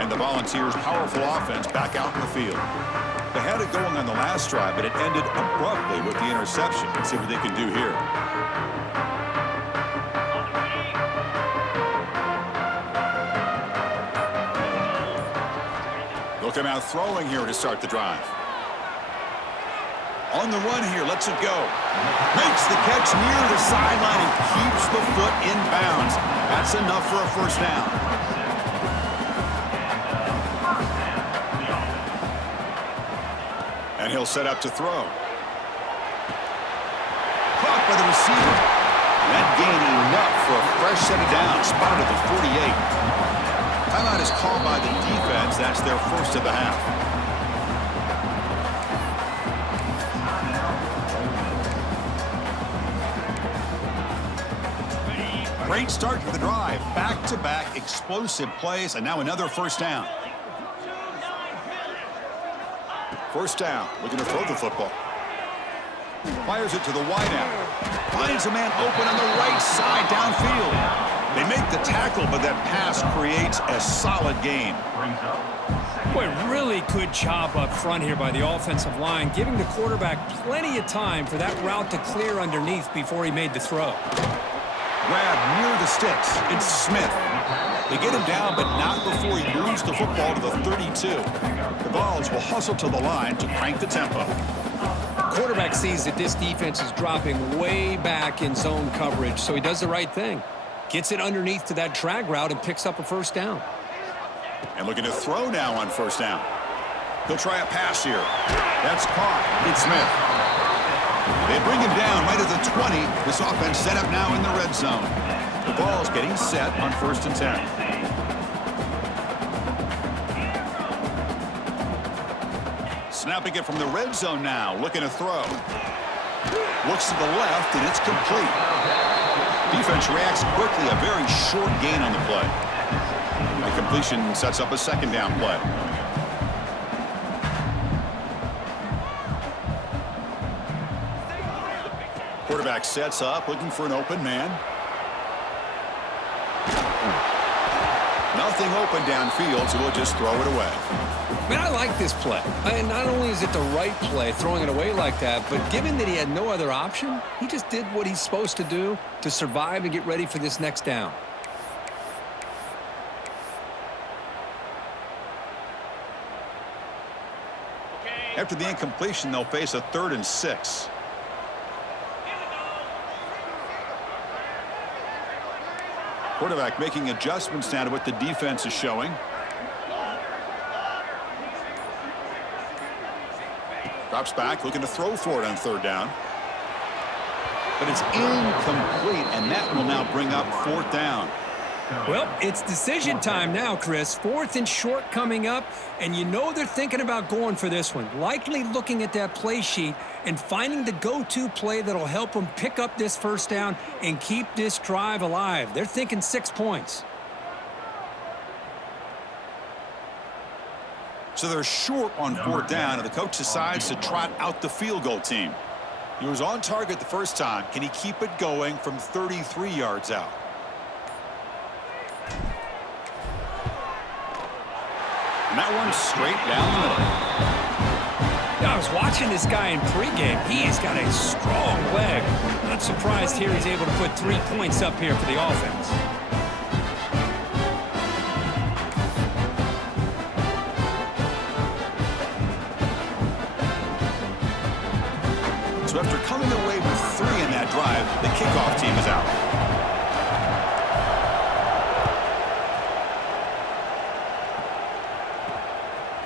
And the Volunteers' powerful offense back out in the field. They had it going on the last drive, but it ended abruptly with the interception. Let's see what they can do here. They'll come out throwing here to start the drive. On the run here, lets it go. Makes the catch near the sideline and keeps the foot in bounds. That's enough for a first down. And he'll set up to throw. Caught by the receiver. That gain enough for a fresh set of downs. Spotted at the 48. Timeout is called by the defense. That's their first of the half. Great start to the drive. Back-to-back explosive plays, and now another first down. First down, looking to throw the football. Fires it to the wideout. Finds a man open on the right side downfield. They make the tackle, but that pass creates a solid gain. Boy, really good job up front here by the offensive line, giving the quarterback plenty of time for that route to clear underneath before he made the throw. Grab near the sticks. It's Smith. They get him down, but not before he moves the football to the 32. The Vols will hustle to the line to crank the tempo. Quarterback sees that this defense is dropping way back in zone coverage, so he does the right thing. Gets it underneath to that drag route and picks up a first down. And looking to throw now on first down. He'll try a pass here. That's caught. It's Smith. They bring him down right at the 20. This offense set up now in the red zone. The Vols getting set on 1st and 10. Snapping it from the red zone now, looking to throw. Looks to the left, and it's complete. Defense reacts quickly, a very short gain on the play. The completion sets up a second down play. Quarterback sets up, looking for an open man. Nothing open downfield, so we'll just throw it away. Man, I like this play. And not only is it the right play, throwing it away like that, but given that he had no other option, he just did what he's supposed to do to survive and get ready for this next down. After the incompletion, they'll face a 3rd and 6. Quarterback making adjustments now to what the defense is showing. Drops back, looking to throw for it on 3rd down. But it's incomplete, and that will now bring up 4th down. Well, it's decision time now, Chris. 4th and short coming up, and you know they're thinking about going for this one. Likely looking at that play sheet and finding the go-to play that'll help them pick up this first down and keep this drive alive. They're thinking 6 points. So they're short on 4th down, and the coach decides to trot out the field goal team. He was on target the first time. Can he keep it going from 33 yards out? And that one's straight down the middle. Now, I was watching this guy in pregame. He's got a strong leg. Not surprised here he's able to put 3 points up here for the offense. So after coming away with 3 in that drive, the kickoff team is out.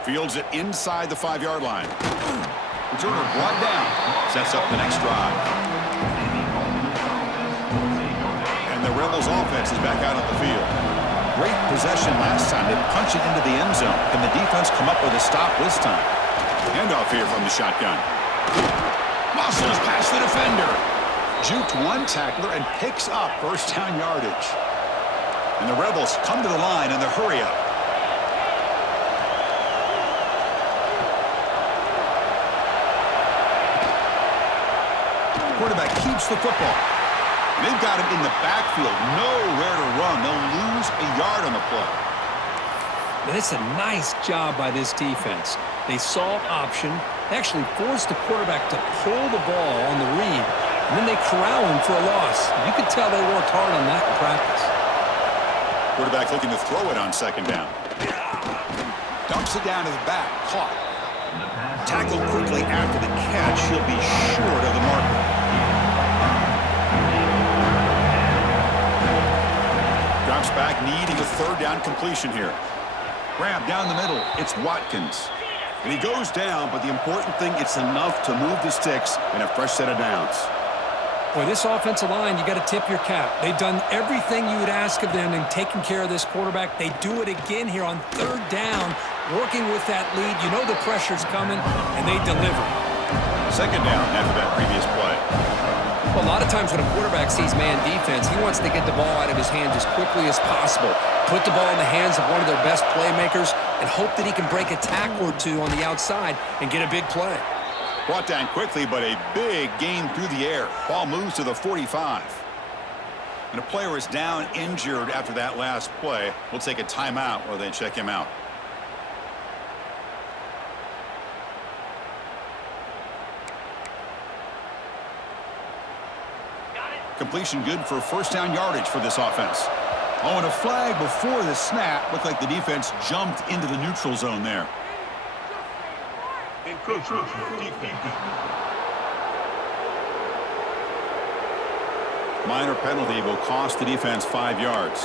Fields it inside the 5-yard line. Returner brought down. Sets up the next drive. And the Rebels offense is back out on the field. Great possession last time. They punch it into the end zone. Can the defense come up with a stop this time? Handoff here from the shotgun. Muscles past the defender. Juked one tackler and picks up first down yardage. And the Rebels come to the line in the hurry up. Quarterback keeps the football. They've got him in the backfield. Nowhere to run. They'll lose a yard on the play. But it's a nice job by this defense. They saw option. They actually forced the quarterback to pull the ball on the read, and then they corral him for a loss. You could tell they worked hard on that in practice. Quarterback looking to throw it on 2nd down. Dumps it down to the back. Caught. Tackled quickly after the catch. He'll be short of the marker. Drops back, needing a 3rd down completion here. Grab down the middle. It's Watkins. And he goes down, but the important thing, it's enough to move the sticks in a fresh set of downs. Boy, this offensive line, you got to tip your cap. They've done everything you would ask of them in taking care of this quarterback. They do it again here on 3rd down, working with that lead. You know the pressure's coming, and they deliver. 2nd down after that previous play. Well, a lot of times when a quarterback sees man defense, he wants to get the ball out of his hands as quickly as possible, put the ball in the hands of one of their best playmakers, and hope that he can break a tackle or 2 on the outside and get a big play. Brought down quickly, but a big gain through the air. Ball moves to the 45. And a player is down injured after that last play. We'll take a timeout while they check him out. Completion good for first down yardage for this offense. Oh, and a flag before the snap. Looked like the defense jumped into the neutral zone there. Minor penalty will cost the defense 5 yards.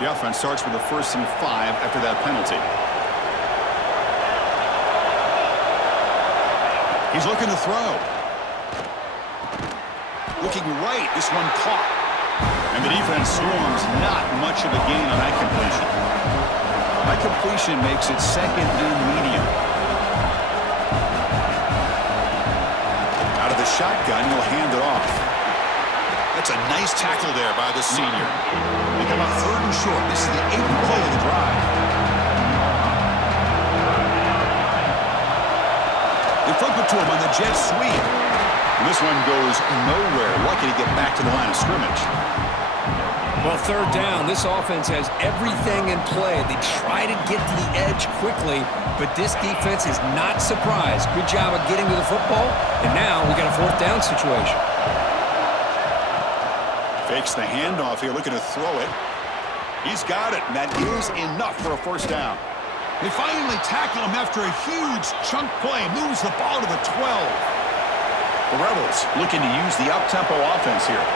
The offense starts with a 1st and 5 after that penalty. He's looking to throw. Looking right. This one caught. And the defense swarms. Not much of a gain on that completion. That completion makes it 2nd and medium. Out of the shotgun, he'll hand it off. That's a nice tackle there by the senior. They come up 3rd and short. This is the 8th play of the drive. They flip it to him on the jet sweep. And this one goes nowhere. Lucky to get back to the line of scrimmage. Well, 3rd down, this offense has everything in play. They try to get to the edge quickly, but this defense is not surprised. Good job of getting to the football, and now we got a 4th down situation. Fakes the handoff here, looking to throw it. He's got it, and that is enough for a 1st down. They finally tackle him after a huge chunk play. Moves the ball to the 12. The Rebels looking to use the up-tempo offense here.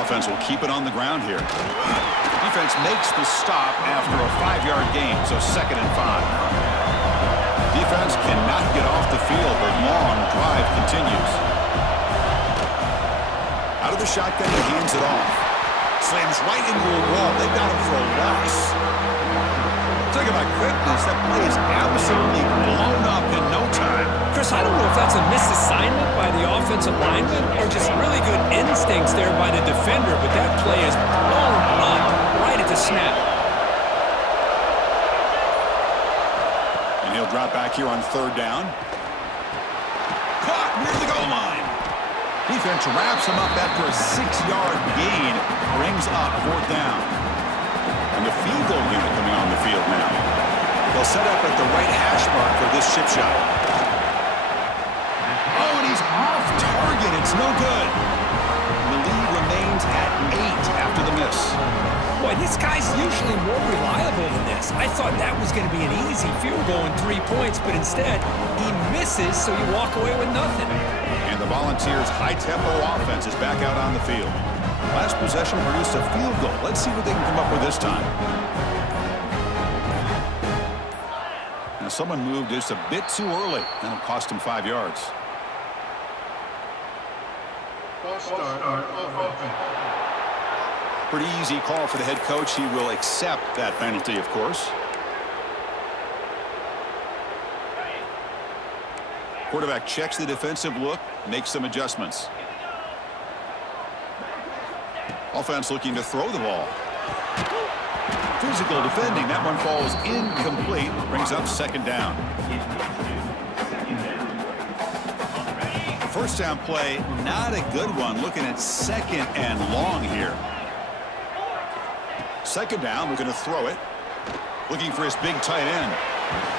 Offense will keep it on the ground here. Defense makes the stop after a 5-yard gain, so 2nd and 5. Defense cannot get off the field. The long drive continues. Out of the shotgun, he hands it off. Slams right into a wall. They've got him for a loss. Talk about quickness. That play is absolutely blown up in no time. Chris, I don't know if that's a misassignment by the offensive lineman or just really good instincts there by the defender, but that play is blown up right at the snap. And he'll drop back here on 3rd down. Caught near the goal line. Defense wraps him up after a 6-yard gain. Brings up 4th down. And the field goal unit coming on the field now. They'll set up at the right hash mark for this chip shot. Oh, and he's off target. It's no good. The lead remains at 8 after the miss. Boy, this guy's usually more reliable than this. I thought that was going to be an easy field goal in 3 points, but instead, he misses, so you walk away with nothing. And the Volunteers' high-tempo offense is back out on the field. Last possession produced a field goal. Let's see what they can come up with this time. Now, someone moved just a bit too early, and it'll cost him 5 yards. Pretty easy call for the head coach. He will accept that penalty, of course. Quarterback checks the defensive look, makes some adjustments. Offense looking to throw the ball. Physical defending. That one falls incomplete. Brings up 2nd down. First down play, not a good one. Looking at 2nd and long here. 2nd down, we're going to throw it. Looking for his big tight end.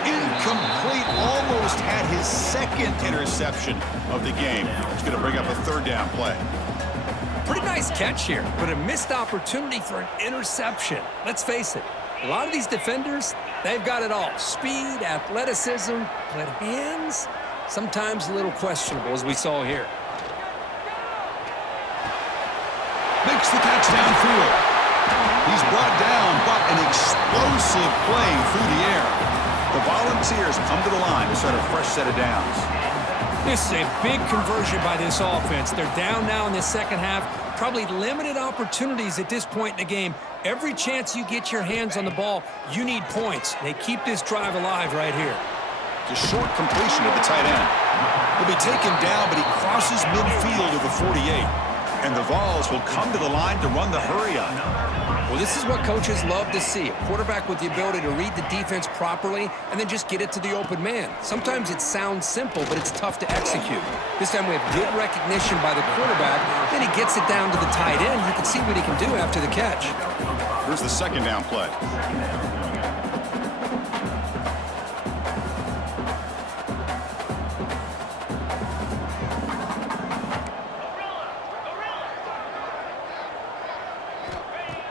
Incomplete. Almost had his 2nd interception of the game. It's going to bring up a 3rd down play. Pretty nice catch here, but a missed opportunity for an interception. Let's face it, a lot of these defenders, they've got it all. Speed, athleticism, but hands, sometimes a little questionable, as we saw here. Makes the catch downfield. He's brought down, but an explosive play through the air. The Volunteers come to the line to start a fresh set of downs. This is a big conversion by this offense. They're down now in the 2nd half. Probably limited opportunities at this point in the game. Every chance you get your hands on the ball, you need points. They keep this drive alive right here. Just short completion of the tight end. He'll be taken down, but he crosses midfield of the 48. And the Vols will come to the line to run the hurry on. Well, this is what coaches love to see. A quarterback with the ability to read the defense properly and then just get it to the open man. Sometimes it sounds simple, but it's tough to execute. This time we have good recognition by the quarterback. Then he gets it down to the tight end. You can see what he can do after the catch. Here's the 2nd down play.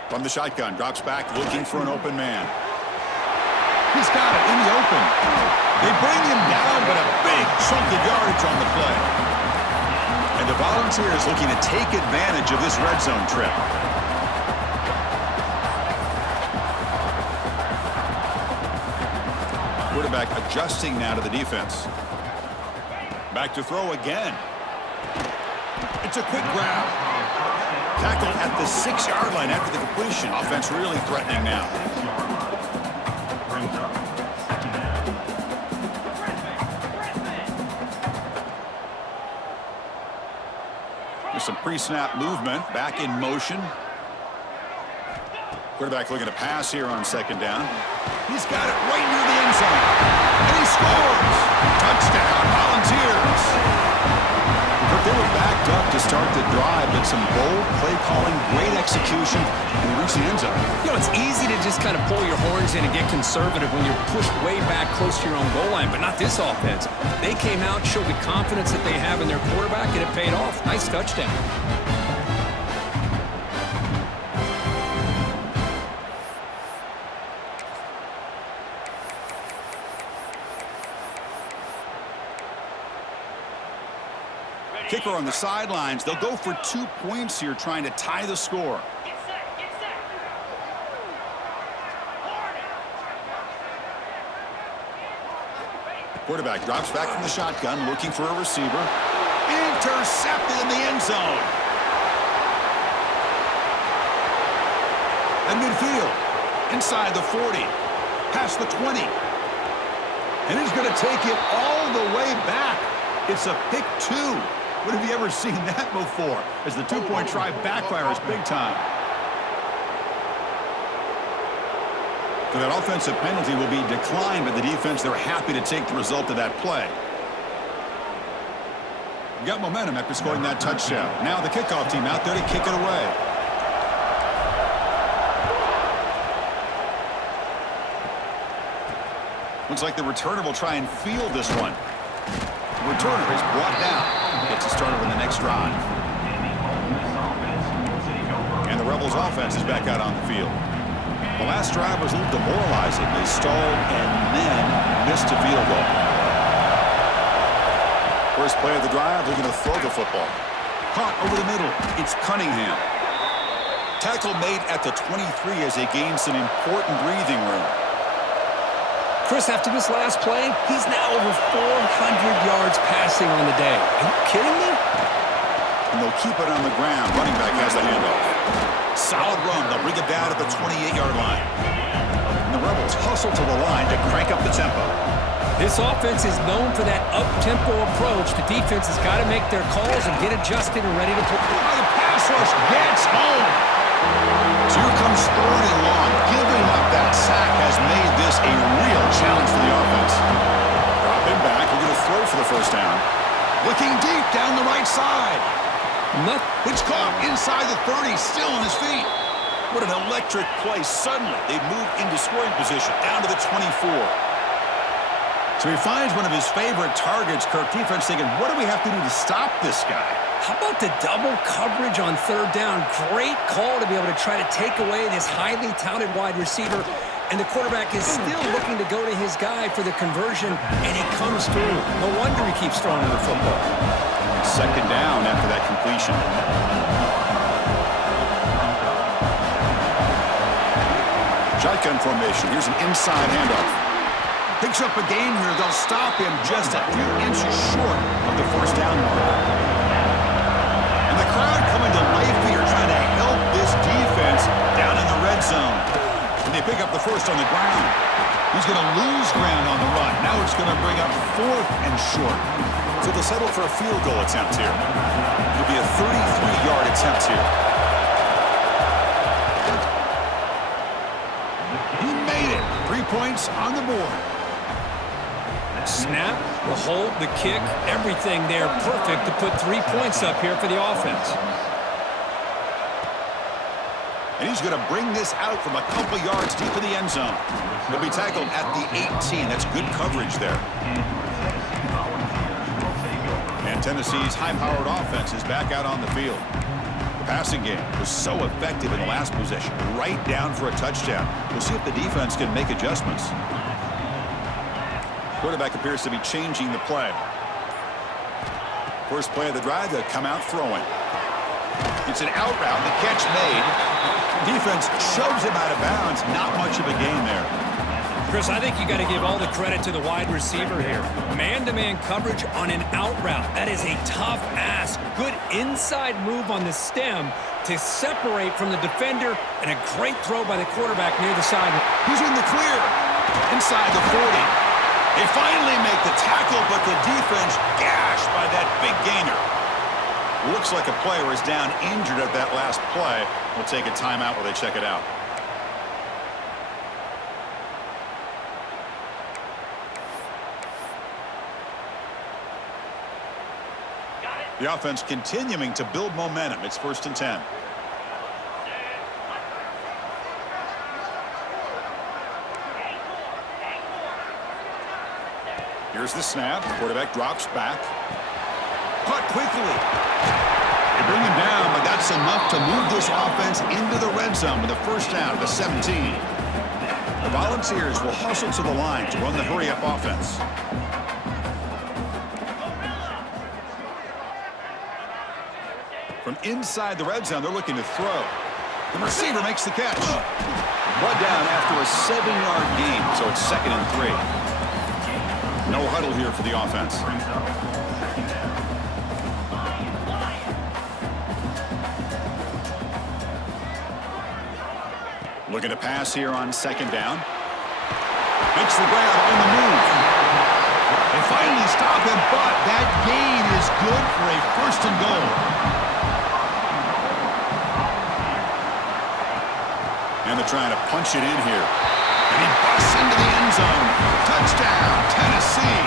From the shotgun, drops back, looking for an open man. He's got it in the open. They bring him down, but a big chunk of yardage on the play. And the Volunteers looking to take advantage of this red zone trip. Quarterback adjusting now to the defense. Back to throw again. It's a quick grab. Tackle at the 6-yard line after the completion. Offense really threatening now. There's some pre-snap movement. Back in motion. Quarterback looking to pass here on 2nd down. He's got it right near the end zone. And he scores! Touchdown, Volunteers! But they were backed up to start the drive, but some bold play calling, great execution, and reach the end zone. You know, it's easy to just kind of pull your horns in and get conservative when you're pushed way back close to your own goal line, but not this offense. They came out, showed the confidence that they have in their quarterback, and it paid off. Nice touchdown. Kicker on the sidelines. They'll go for 2 points here, trying to tie the score. Quarterback drops back from the shotgun, looking for a receiver. Intercepted in the end zone. And midfield, inside the 40, past the 20. And he's going to take it all the way back. It's a pick 2. When have you ever seen that before? As the two-point try backfires big time. So that offensive penalty will be declined by the defense. They're happy to take the result of that play. Got momentum after scoring that touchdown. Now the kickoff team out there to kick it away. Looks like the returner will try and field this one. The returner is brought down. Gets it started on the next drive. And the Rebels offense is back out on the field. The last drive was a little demoralizing. They stalled and then missed a field goal. First play of the drive, they're going to throw the football. Caught over the middle. It's Cunningham. Tackle made at the 23 as they gain some important breathing room. Chris, after this last play, he's now over 400 yards passing on the day. Are you kidding me? And they'll keep it on the ground. Running back has the handoff. Solid run. They'll bring it down to the 28-yard line. And the Rebels hustle to the line to crank up the tempo. This offense is known for that up-tempo approach. The defense has got to make their calls and get adjusted and ready to play. Oh, the pass rush gets home. So here comes 3rd and long. Giving up that sack has made this a real challenge for the offense. Drop him back. We're going to throw for the first down. Looking deep down the right side. It's caught inside the 30, still on his feet. What an electric play. Suddenly, they move into scoring position, down to the 24. So he finds one of his favorite targets. Kirk, defense thinking, what do we have to do to stop this guy? How about the double coverage on 3rd down? Great call to be able to try to take away this highly talented wide receiver. And the quarterback is still looking to go to his guy for the conversion, and he comes through. No wonder he keeps throwing the football. 2nd down after that completion. Shotgun formation. Here's an inside handoff. Picks up a gain here. They'll stop him just a few inches short of the 1st down mark. And the crowd coming to life here, trying to help this defense down in the red zone. And they pick up the 1st on the ground. He's going to lose ground on the run. Now it's going to bring up 4th and short. So they'll settle for a field goal attempt here. It'll be a 33-yard attempt here. He made it. 3 points on the board. Snap, the hold, the kick, everything there perfect to put 3 points up here for the offense. And he's going to bring this out from a couple yards deep in the end zone. He'll be tackled at the 18. That's good coverage there. And Tennessee's high-powered offense is back out on the field. The passing game was so effective in the last possession, right down for a touchdown. We'll see if the defense can make adjustments. Quarterback appears to be changing the play. First play of the drive, they'll come out throwing. It's an out route, the catch made. Defense shoves him out of bounds. Not much of a gain there. Chris, I think you got to give all the credit to the wide receiver here. Man-to-man coverage on an out route. That is a tough ask. Good inside move on the stem to separate from the defender, and a great throw by the quarterback near the sideline. He's in the clear. Inside the 40. They finally make the tackle, but the defense gashed by that big gainer. Looks like a player is down injured at that last play. We'll take a timeout while they check it out. The offense continuing to build momentum. It's 1st and 10. Here's the snap. Quarterback drops back. Caught quickly. They bring him down, but that's enough to move this offense into the red zone with a 1st down at the 17. The Volunteers will hustle to the line to run the hurry-up offense. From inside the red zone, they're looking to throw. The receiver makes the catch. Brought down after a 7-yard gain, so it's 2nd and 3. No huddle here for the offense. Looking to pass here on second down. Makes the grab on the move. They finally stop him, but that gain is good for a first and goal. And they're trying to punch it in here. And he busts into the end zone. Touchdown, Tennessee.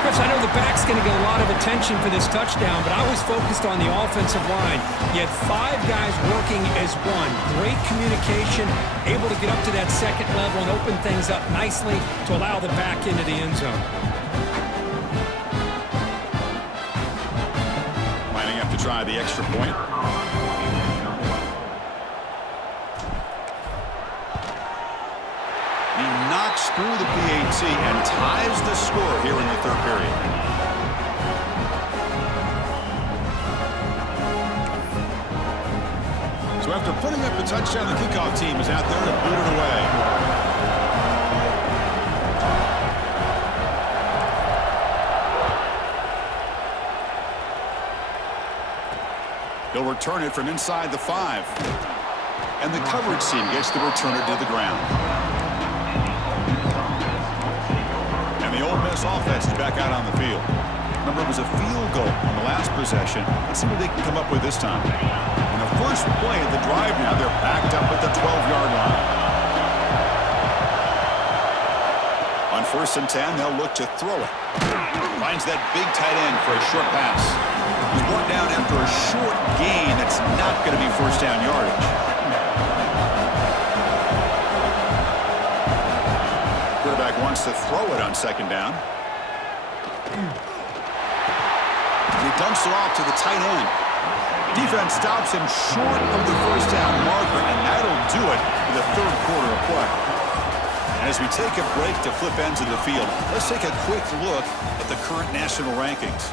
Chris, I know the back's going to get a lot of attention for this touchdown, but I was focused on the offensive line. You had 5 guys working as one. Great communication, able to get up to that second level and open things up nicely to allow the back into the end zone. Lining up to try the extra point. He knocks through the PAT and ties the score here in the third period. So after putting up the touchdown, the kickoff team is out there to boot it away. He'll return it from inside the 5. And the coverage team gets the returner to the ground. The Ole Miss offense is back out on the field. Remember, it was a field goal on the last possession. Let's see what they can come up with this time. In the first play of the drive now, they're backed up at the 12-yard line. On 1st and 10, they'll look to throw it. Finds that big tight end for a short pass. He's brought down after a short gain that's not going to be first down yardage. Wants to throw it on second down. He dumps it off to the tight end. Defense stops him short of the first down marker, and that'll do it for the third quarter of play. And as we take a break to flip ends of the field, let's take a quick look at the current national rankings.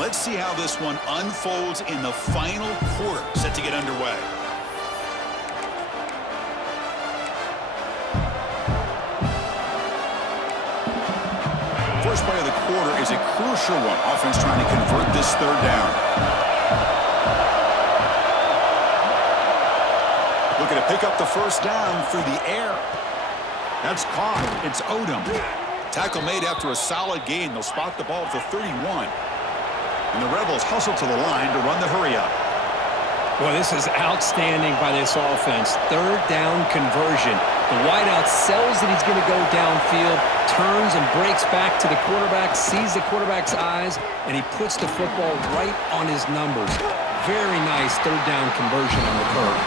Let's see how this one unfolds in the final quarter, set to get underway. First play of the quarter is a crucial one. Offense trying to convert this third down. Looking to pick up the first down through the air. That's caught. It's Odom. Tackle made after a solid gain. They'll spot the ball at the 31. And the Rebels hustle to the line to run the hurry-up. Boy, this is outstanding by this offense. Third down conversion. The wideout sells that he's going to go downfield, turns and breaks back to the quarterback, sees the quarterback's eyes, and he puts the football right on his numbers. Very nice third down conversion on the curve.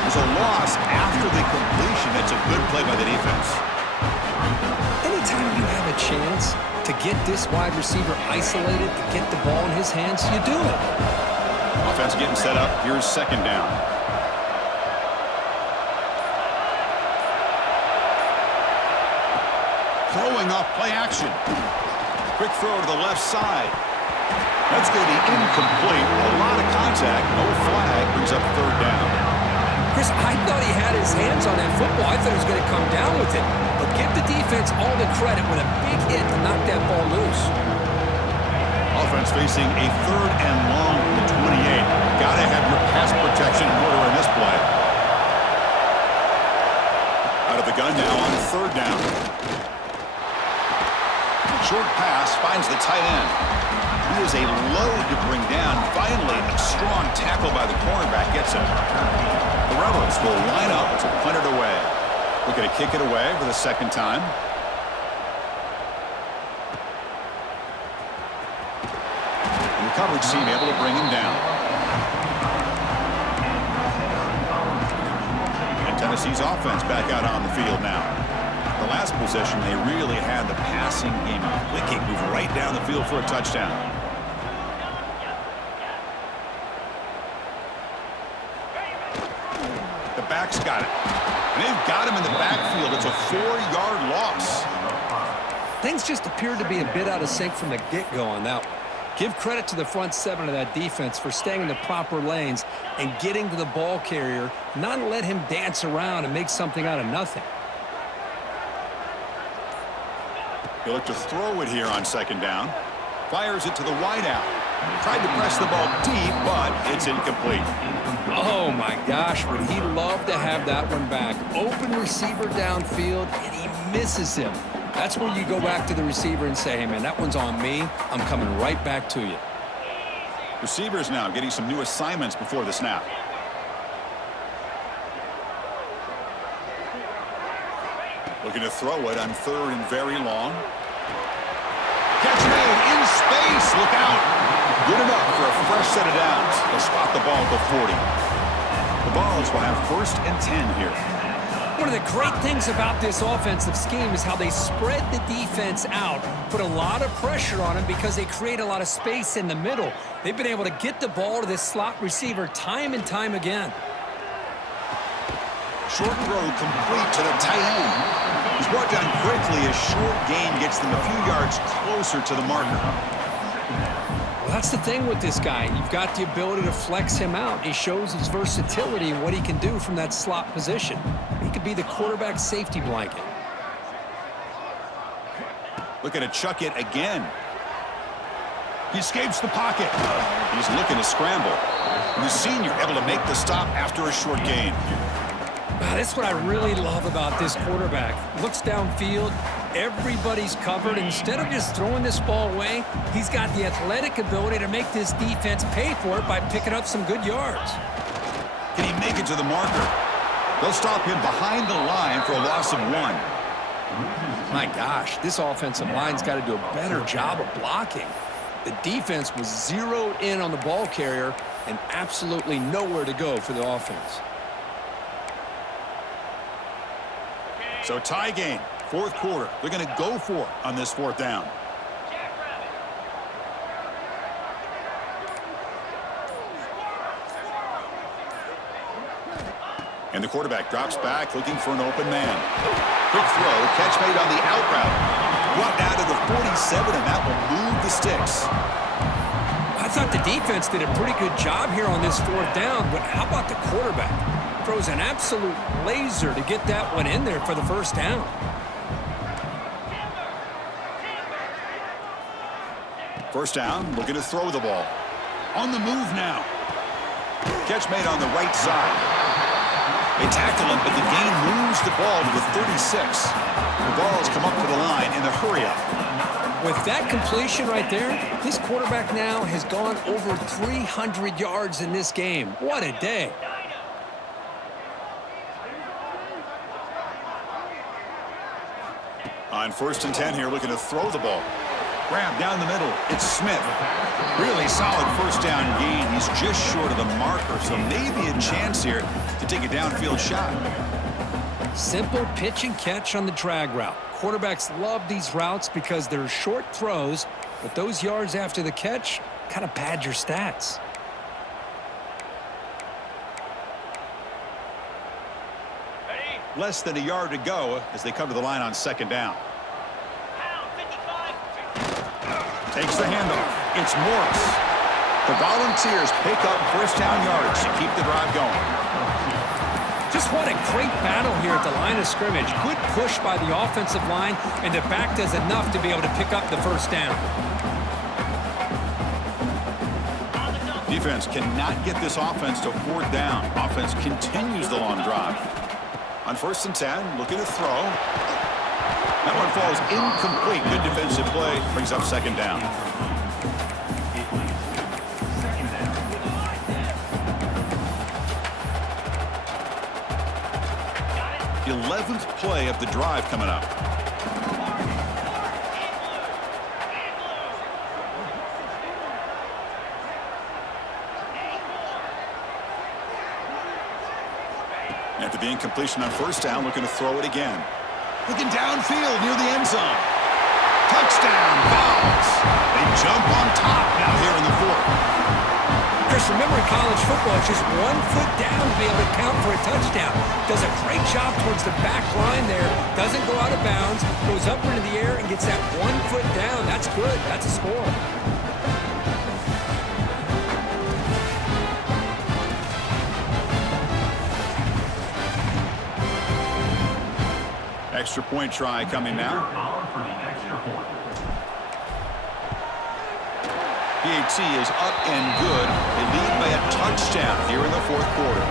There's a loss after the completion. That's a good play by the defense. Anytime you have a chance to get this wide receiver isolated, to get the ball in his hands, you do it. Offense getting set up. Here's second down. Throwing off play action. Quick throw to the left side. That's going to be incomplete. A lot of contact. No flag. Brings up third down. Chris, I thought he had his hands on that football. I thought he was going to come down with it. But give the defense all the credit with a big hit to knock that ball loose. Offense facing a third and long from the 28. Got to have your pass protection in order in this play. Out of the gun now on third down. Short pass finds the tight end. He is a load to bring down. Finally, a strong tackle by the cornerback gets him. The Rebels will line up to punt it away. We're going to kick it away for the second time. And the coverage team able to bring him down. And Tennessee's offense back out on the field now. The last possession, they really had the passing game clicking, move right down the field for a touchdown. The back's got it. And they've got him in the backfield. It's a 4-yard loss. Things just appeared to be a bit out of sync from the get-go on that one. Give credit to the front seven of that defense for staying in the proper lanes and getting to the ball carrier, not let him dance around and make something out of nothing. He'll look to throw it here on second down. Fires it to the wideout. Tried to press the ball deep, but it's incomplete. Oh, my gosh, would he love to have that one back. Open receiver downfield, and he misses him. That's where you go back to the receiver and say, hey, man, that one's on me. I'm coming right back to you. Receivers now getting some new assignments before the snap. Looking to throw it on third and very long. Catch made in space. Look out. Good enough for a fresh set of downs. They'll spot the ball at the 40. The Vols will have 1st and 10 here. One of the great things about this offensive scheme is how they spread the defense out, put a lot of pressure on them because they create a lot of space in the middle. They've been able to get the ball to this slot receiver time and time again. Short throw complete to the tight end. He's brought down quickly. A short gain gets them a few yards closer to the marker. Well, that's the thing with this guy. You've got the ability to flex him out. He shows his versatility and what he can do from that slot position. He could be the quarterback safety blanket. Looking to chuck it again. He escapes the pocket. He's looking to scramble. The senior able to make the stop after a short gain. Wow, that's what I really love about this quarterback. Looks downfield, everybody's covered. Instead of just throwing this ball away, he's got the athletic ability to make this defense pay for it by picking up some good yards. Can he make it to the marker? They'll stop him behind the line for a loss of 1. My gosh, this offensive line's got to do a better job of blocking. The defense was zeroed in on the ball carrier and absolutely nowhere to go for the offense. So tie game, 4th quarter. They're going to go for it on this 4th down. And the quarterback drops back looking for an open man. Quick throw, catch made on the out route. Brought down to the 47, and that will move the sticks. I thought the defense did a pretty good job here on this 4th down, but how about the quarterback? Throws an absolute laser to get that one in there for the 1st down. First down, looking to throw the ball. On the move now. Catch made on the right side. They tackle him, but the gain moves the ball to the 36. The Vols come up to the line in the hurry-up. With that completion right there, this quarterback now has gone over 300 yards in this game. What a day. On 1st and 10 here, looking to throw the ball. Grab down the middle. It's Smith. Really solid 1st down gain. He's just short of the marker, so maybe a chance here to take a downfield shot. Simple pitch and catch on the drag route. Quarterbacks love these routes because they're short throws, but those yards after the catch kind of pad your stats. Less than a yard to go as they come to the line on 2nd down. Takes the handoff. It's Morris. The Volunteers pick up 1st down yards to keep the drive going. Just what a great battle here at the line of scrimmage. Good push by the offensive line, and the back does enough to be able to pick up the 1st down. Defense cannot get this offense to 4th down. Offense continues the long drive. On 1st and 10, looking to throw. That one falls incomplete. Good defensive play. Brings up 2nd down. The 11th play of the drive coming up. After the incompletion on 1st down, looking to throw it again. Looking downfield near the end zone. Touchdown, Vols. They jump on top now here in the 4th. Chris, remember in college football, it's just 1 foot down to be able to count for a touchdown. Does a great job towards the back line there. Doesn't go out of bounds. Goes up into the air and gets that 1 foot down. That's good. That's a score. extra point try coming now. For the extra point. PAT is up and good. They lead by a touchdown here in the fourth quarter.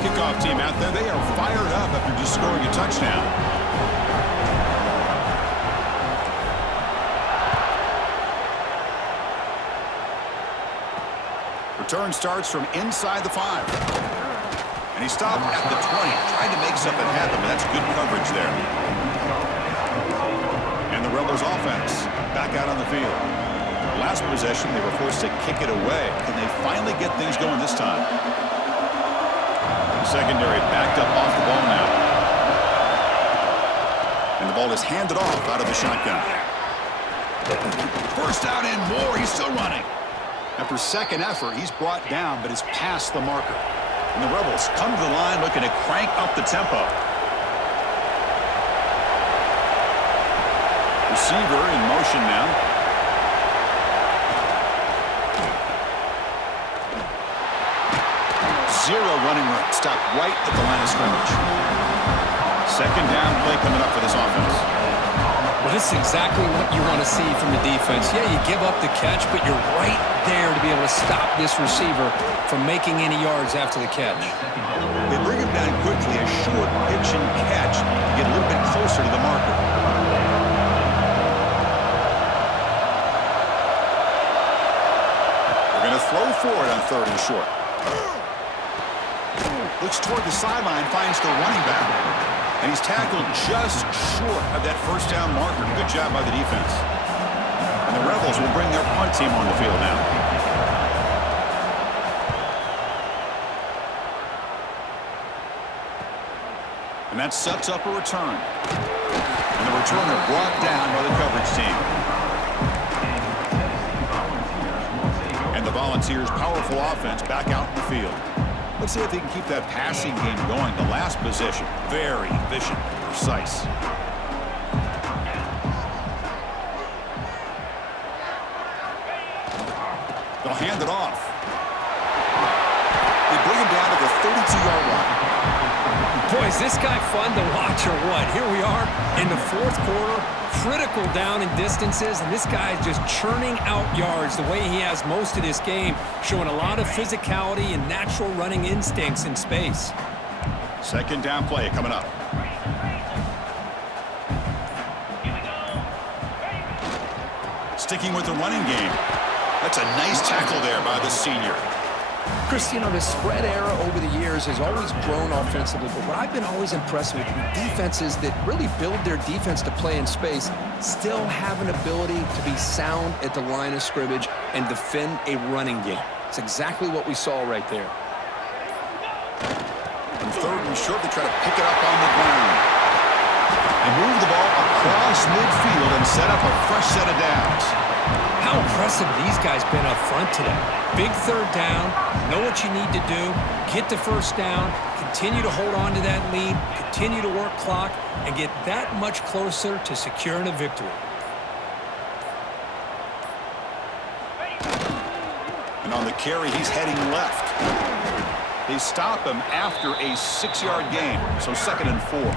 Kickoff team out there, they are fired up after just scoring a touchdown. Return starts from inside the 5. And he stopped at the 20, trying to make something happen, but that's good coverage there. And the Rebels offense back out on the field. Last possession, they were forced to kick it away. Can they finally get things going this time? Secondary backed up off the ball now. And the ball is handed off out of the shotgun. First down and more. He's still running. After second effort, he's brought down, but is past the marker. And the Rebels come to the line looking to crank up the tempo. Receiver in motion now. Zero running room. Stopped right at the line of scrimmage. Second down play coming up for this offense. Well, this is exactly what you want to see from the defense. Yeah, you give up the catch, but you're right there to be able to stop this receiver from making any yards after the catch. They bring him down quickly, a short pitch and catch to get a little bit closer to the marker. They're going to throw forward on 3rd and short. Looks toward the sideline, finds the running back. And he's tackled just short of that first down marker. Good job by the defense. And the Rebels will bring their punt team on the field now. And that sets up a return. And the returner brought down by the coverage team. And the Volunteers' powerful offense back out in the field. Let's see if they can keep that passing game going. The last possession, very efficient, precise. They'll hand it off. They bring him down to the 32-yard line. Boy, is this guy fun to watch or what? Here we are in the fourth quarter, critical down in distances, and this guy is just churning out yards the way he has most of this game, showing a lot of physicality and natural running instincts in space. Second down play coming up. Sticking with the running game. That's a nice tackle there by the senior. Chris, you know, the spread era over the years has always grown offensively, but what I've been always impressed with defenses that really build their defense to play in space still have an ability to be sound at the line of scrimmage and defend a running game. It's exactly what we saw right there. On 3rd and short, they try to pick it up on the ground. And move the ball across midfield and set up a fresh set of downs. How impressive these guys been up front today. Big 3rd down, know what you need to do, get the first down, continue to hold on to that lead, continue to work clock, and get that much closer to securing a victory. And on the carry, he's heading left. They stop him after a 6-yard gain, so 2nd and 4.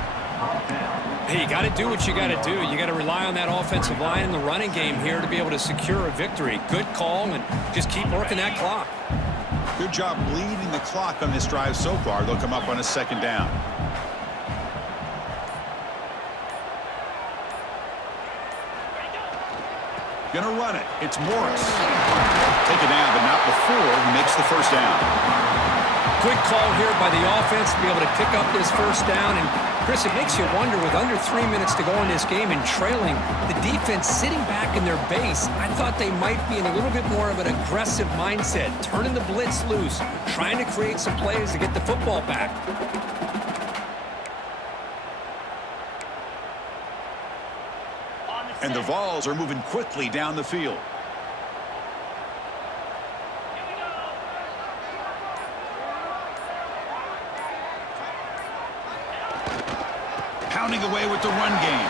Hey, you got to do what you got to do. You got to rely on that offensive line in the running game here to be able to secure a victory. Good call, and just keep working that clock. Good job bleeding the clock on this drive so far. They'll come up on a 2nd down. Gonna run it. It's Morris. Take it down, but not before he makes the first down. Good call here by the offense to be able to pick up this first down. And, Chris, it makes you wonder, with under 3 minutes to go in this game and trailing, the defense sitting back in their base, I thought they might be in a little bit more of an aggressive mindset, turning the blitz loose, trying to create some plays to get the football back. And the Vols are moving quickly down the field. Pounding away with the run game.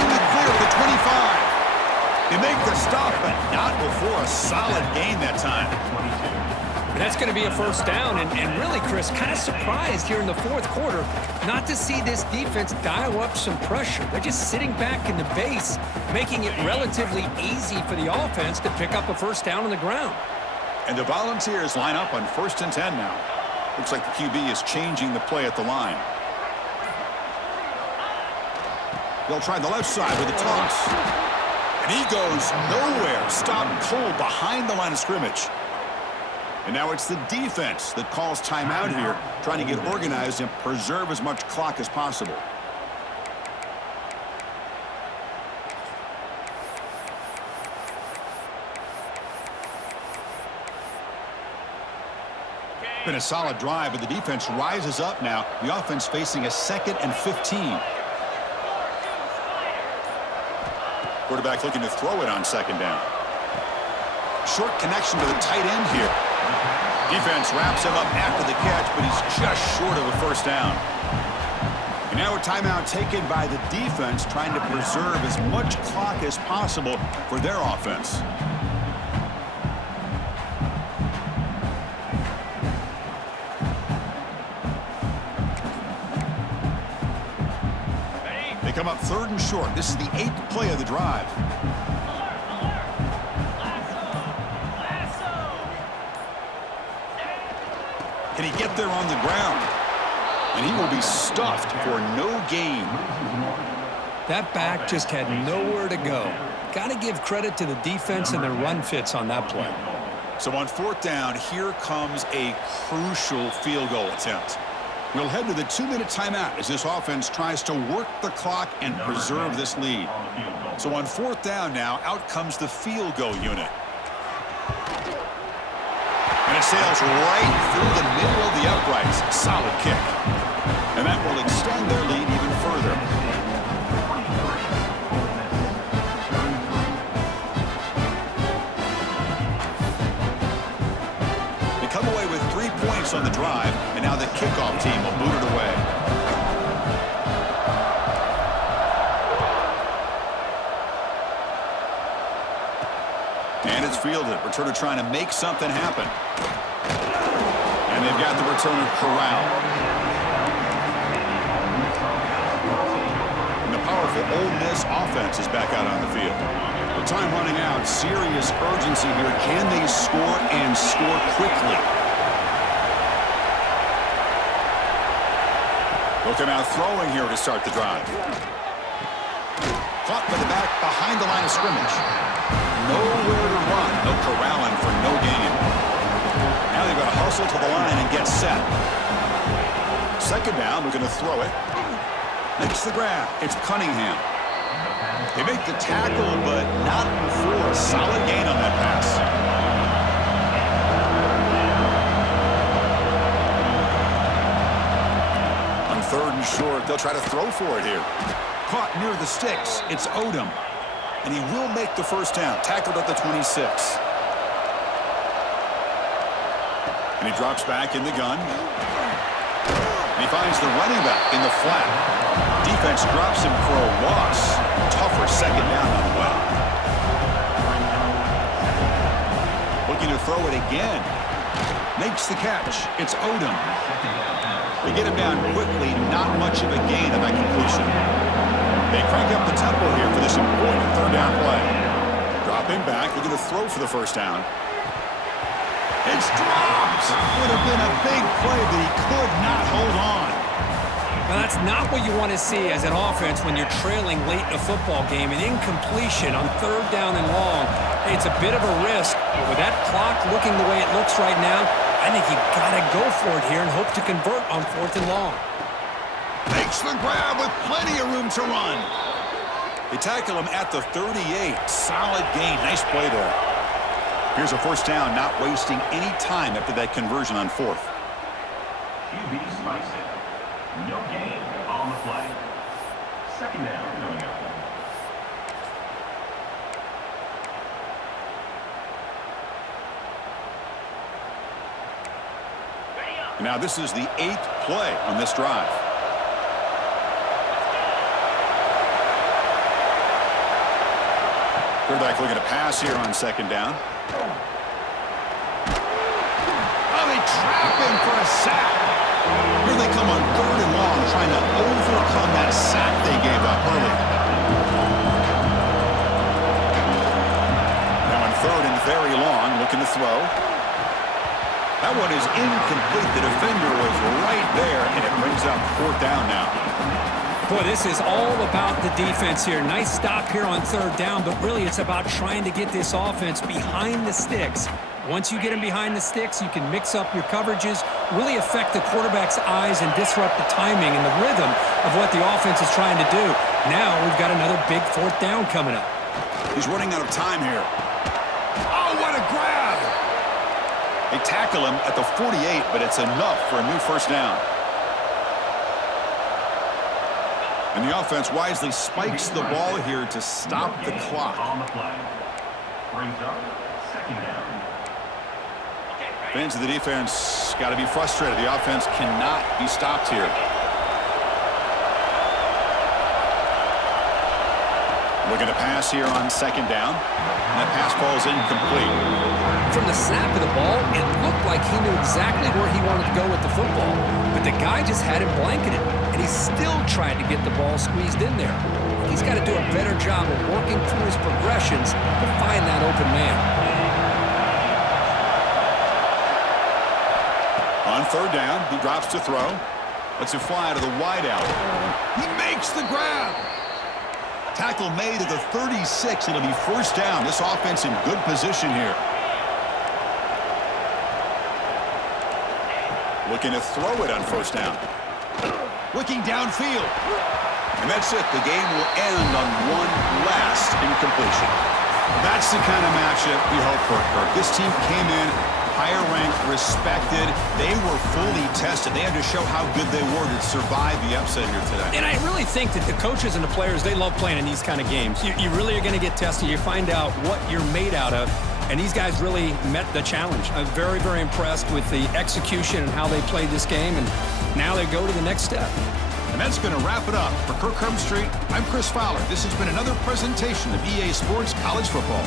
In the clear at the 25. They make the stop, but not before a solid gain that time. That's going to be a first down, and really, Chris, kind of surprised here in the fourth quarter not to see this defense dial up some pressure. They're just sitting back in the base, making it relatively easy for the offense to pick up a first down on the ground. And the Volunteers line up on 1st and 10 now. Looks like the QB is changing the play at the line. They'll try the left side with a toss. And he goes nowhere. Stopped cold behind the line of scrimmage. And now it's the defense that calls timeout here, trying to get organized and preserve as much clock as possible. Been a solid drive, but the defense rises up now. The offense facing a 2nd and 15. Quarterback looking to throw it on 2nd down. Short connection to the tight end here. Defense wraps him up after the catch, but he's just short of a first down. And now a timeout taken by the defense, trying to preserve as much clock as possible for their offense. They come up 3rd and short. This is the 8th play of the drive. Can he get there on the ground? And he will be stuffed for no gain. That back just had nowhere to go. Got to give credit to the defense and their run fits on that play. So on 4th down, here comes a crucial field goal attempt. We'll head to the 2-minute timeout as this offense tries to work the clock and preserve this lead. So on 4th down now, out comes the field goal unit. And it sails right through the middle of the uprights. Solid kick. And that will extend their lead even further. They come away with 3 points on the drive, and now the kickoff team will boot it away. And it's fielded. Returner trying to make something happen. And they've got the returner corralled. And the powerful Ole Miss offense is back out on the field. The time running out. Serious urgency here. Can they score and score quickly? They'll come out throwing here to start the drive. Caught by the back behind the line of scrimmage. Nowhere to run. No corralling for no gain. Now they've got to hustle to the line and get set. 2nd down, we're going to throw it. Makes the grab. It's Cunningham. They make the tackle, but not for a solid gain on that pass. On 3rd and short, they'll try to throw for it here. Caught near the sticks. It's Odom. And he will make the first down. Tackled at the 26. And he drops back in the gun. And he finds the running back in the flat. Defense drops him for a loss. Tougher 2nd down on the way. Looking to throw it again. Makes the catch. It's Odom. They get him down quickly. Not much of a gain on that completion. They crank up the tempo here for this important 3rd down play. Dropping back, they're going to throw for the first down. It's dropped! Would have been a big play, but he could not hold on. Now, that's not what you want to see as an offense when you're trailing late in a football game. An incompletion on 3rd down and long. It's a bit of a risk, but with that clock looking the way it looks right now, I think you've got to go for it here and hope to convert on 4th and long. Makes the grab with plenty of room to run. They tackle him at the 38. Solid gain. Nice play there. Here's a first down, not wasting any time after that conversion on 4th. QB slice it. No gain on the play. 2nd down coming up. Now this is the 8th play on this drive. Quarterback looking to pass here on 2nd down. trap him for a sack. Here they come on 3rd and long, trying to overcome that sack they gave up early. Now on 3rd and very long, looking to throw. That one is incomplete. The defender was right there, and it brings up 4th down now. Boy, this is all about the defense here. Nice stop here on 3rd down, but really it's about trying to get this offense behind the sticks. Once you get them behind the sticks, you can mix up your coverages, really affect the quarterback's eyes and disrupt the timing and the rhythm of what the offense is trying to do. Now we've got another big 4th down coming up. He's running out of time here. Oh, what a grab! They tackle him at the 48, but it's enough for a new 1st down. And the offense wisely spikes the ball here to stop the clock. On the play. Brings up 2nd down. Fans of the defense got to be frustrated. The offense cannot be stopped here. Looking to pass here on 2nd down. And that pass falls incomplete. From the snap of the ball, it looked like he knew exactly where he wanted to go with the football. But the guy just had him blanketed, and he still tried to get the ball squeezed in there. He's got to do a better job of working through his progressions to find that open man. On 3rd down, he drops to throw. Lets it fly to the wideout. He makes the grab. Tackle made at the 36. It'll be 1st down. This offense in good position here. Looking to throw it on 1st down. Looking downfield. And that's it. The game will end on one last incompletion. That's the kind of matchup we hope for, Kirk. This team came in higher ranked, respected. They were fully tested. They had to show how good they were to survive the upset here today. And I really think that the coaches and the players, they love playing in these kind of games. You really are going to get tested. You find out what you're made out of. And these guys really met the challenge. I'm very, very impressed with the execution and how they played this game. And now they go to the next step. And that's going to wrap it up. For Kirk Street, I'm Chris Fowler. This has been another presentation of EA Sports College Football.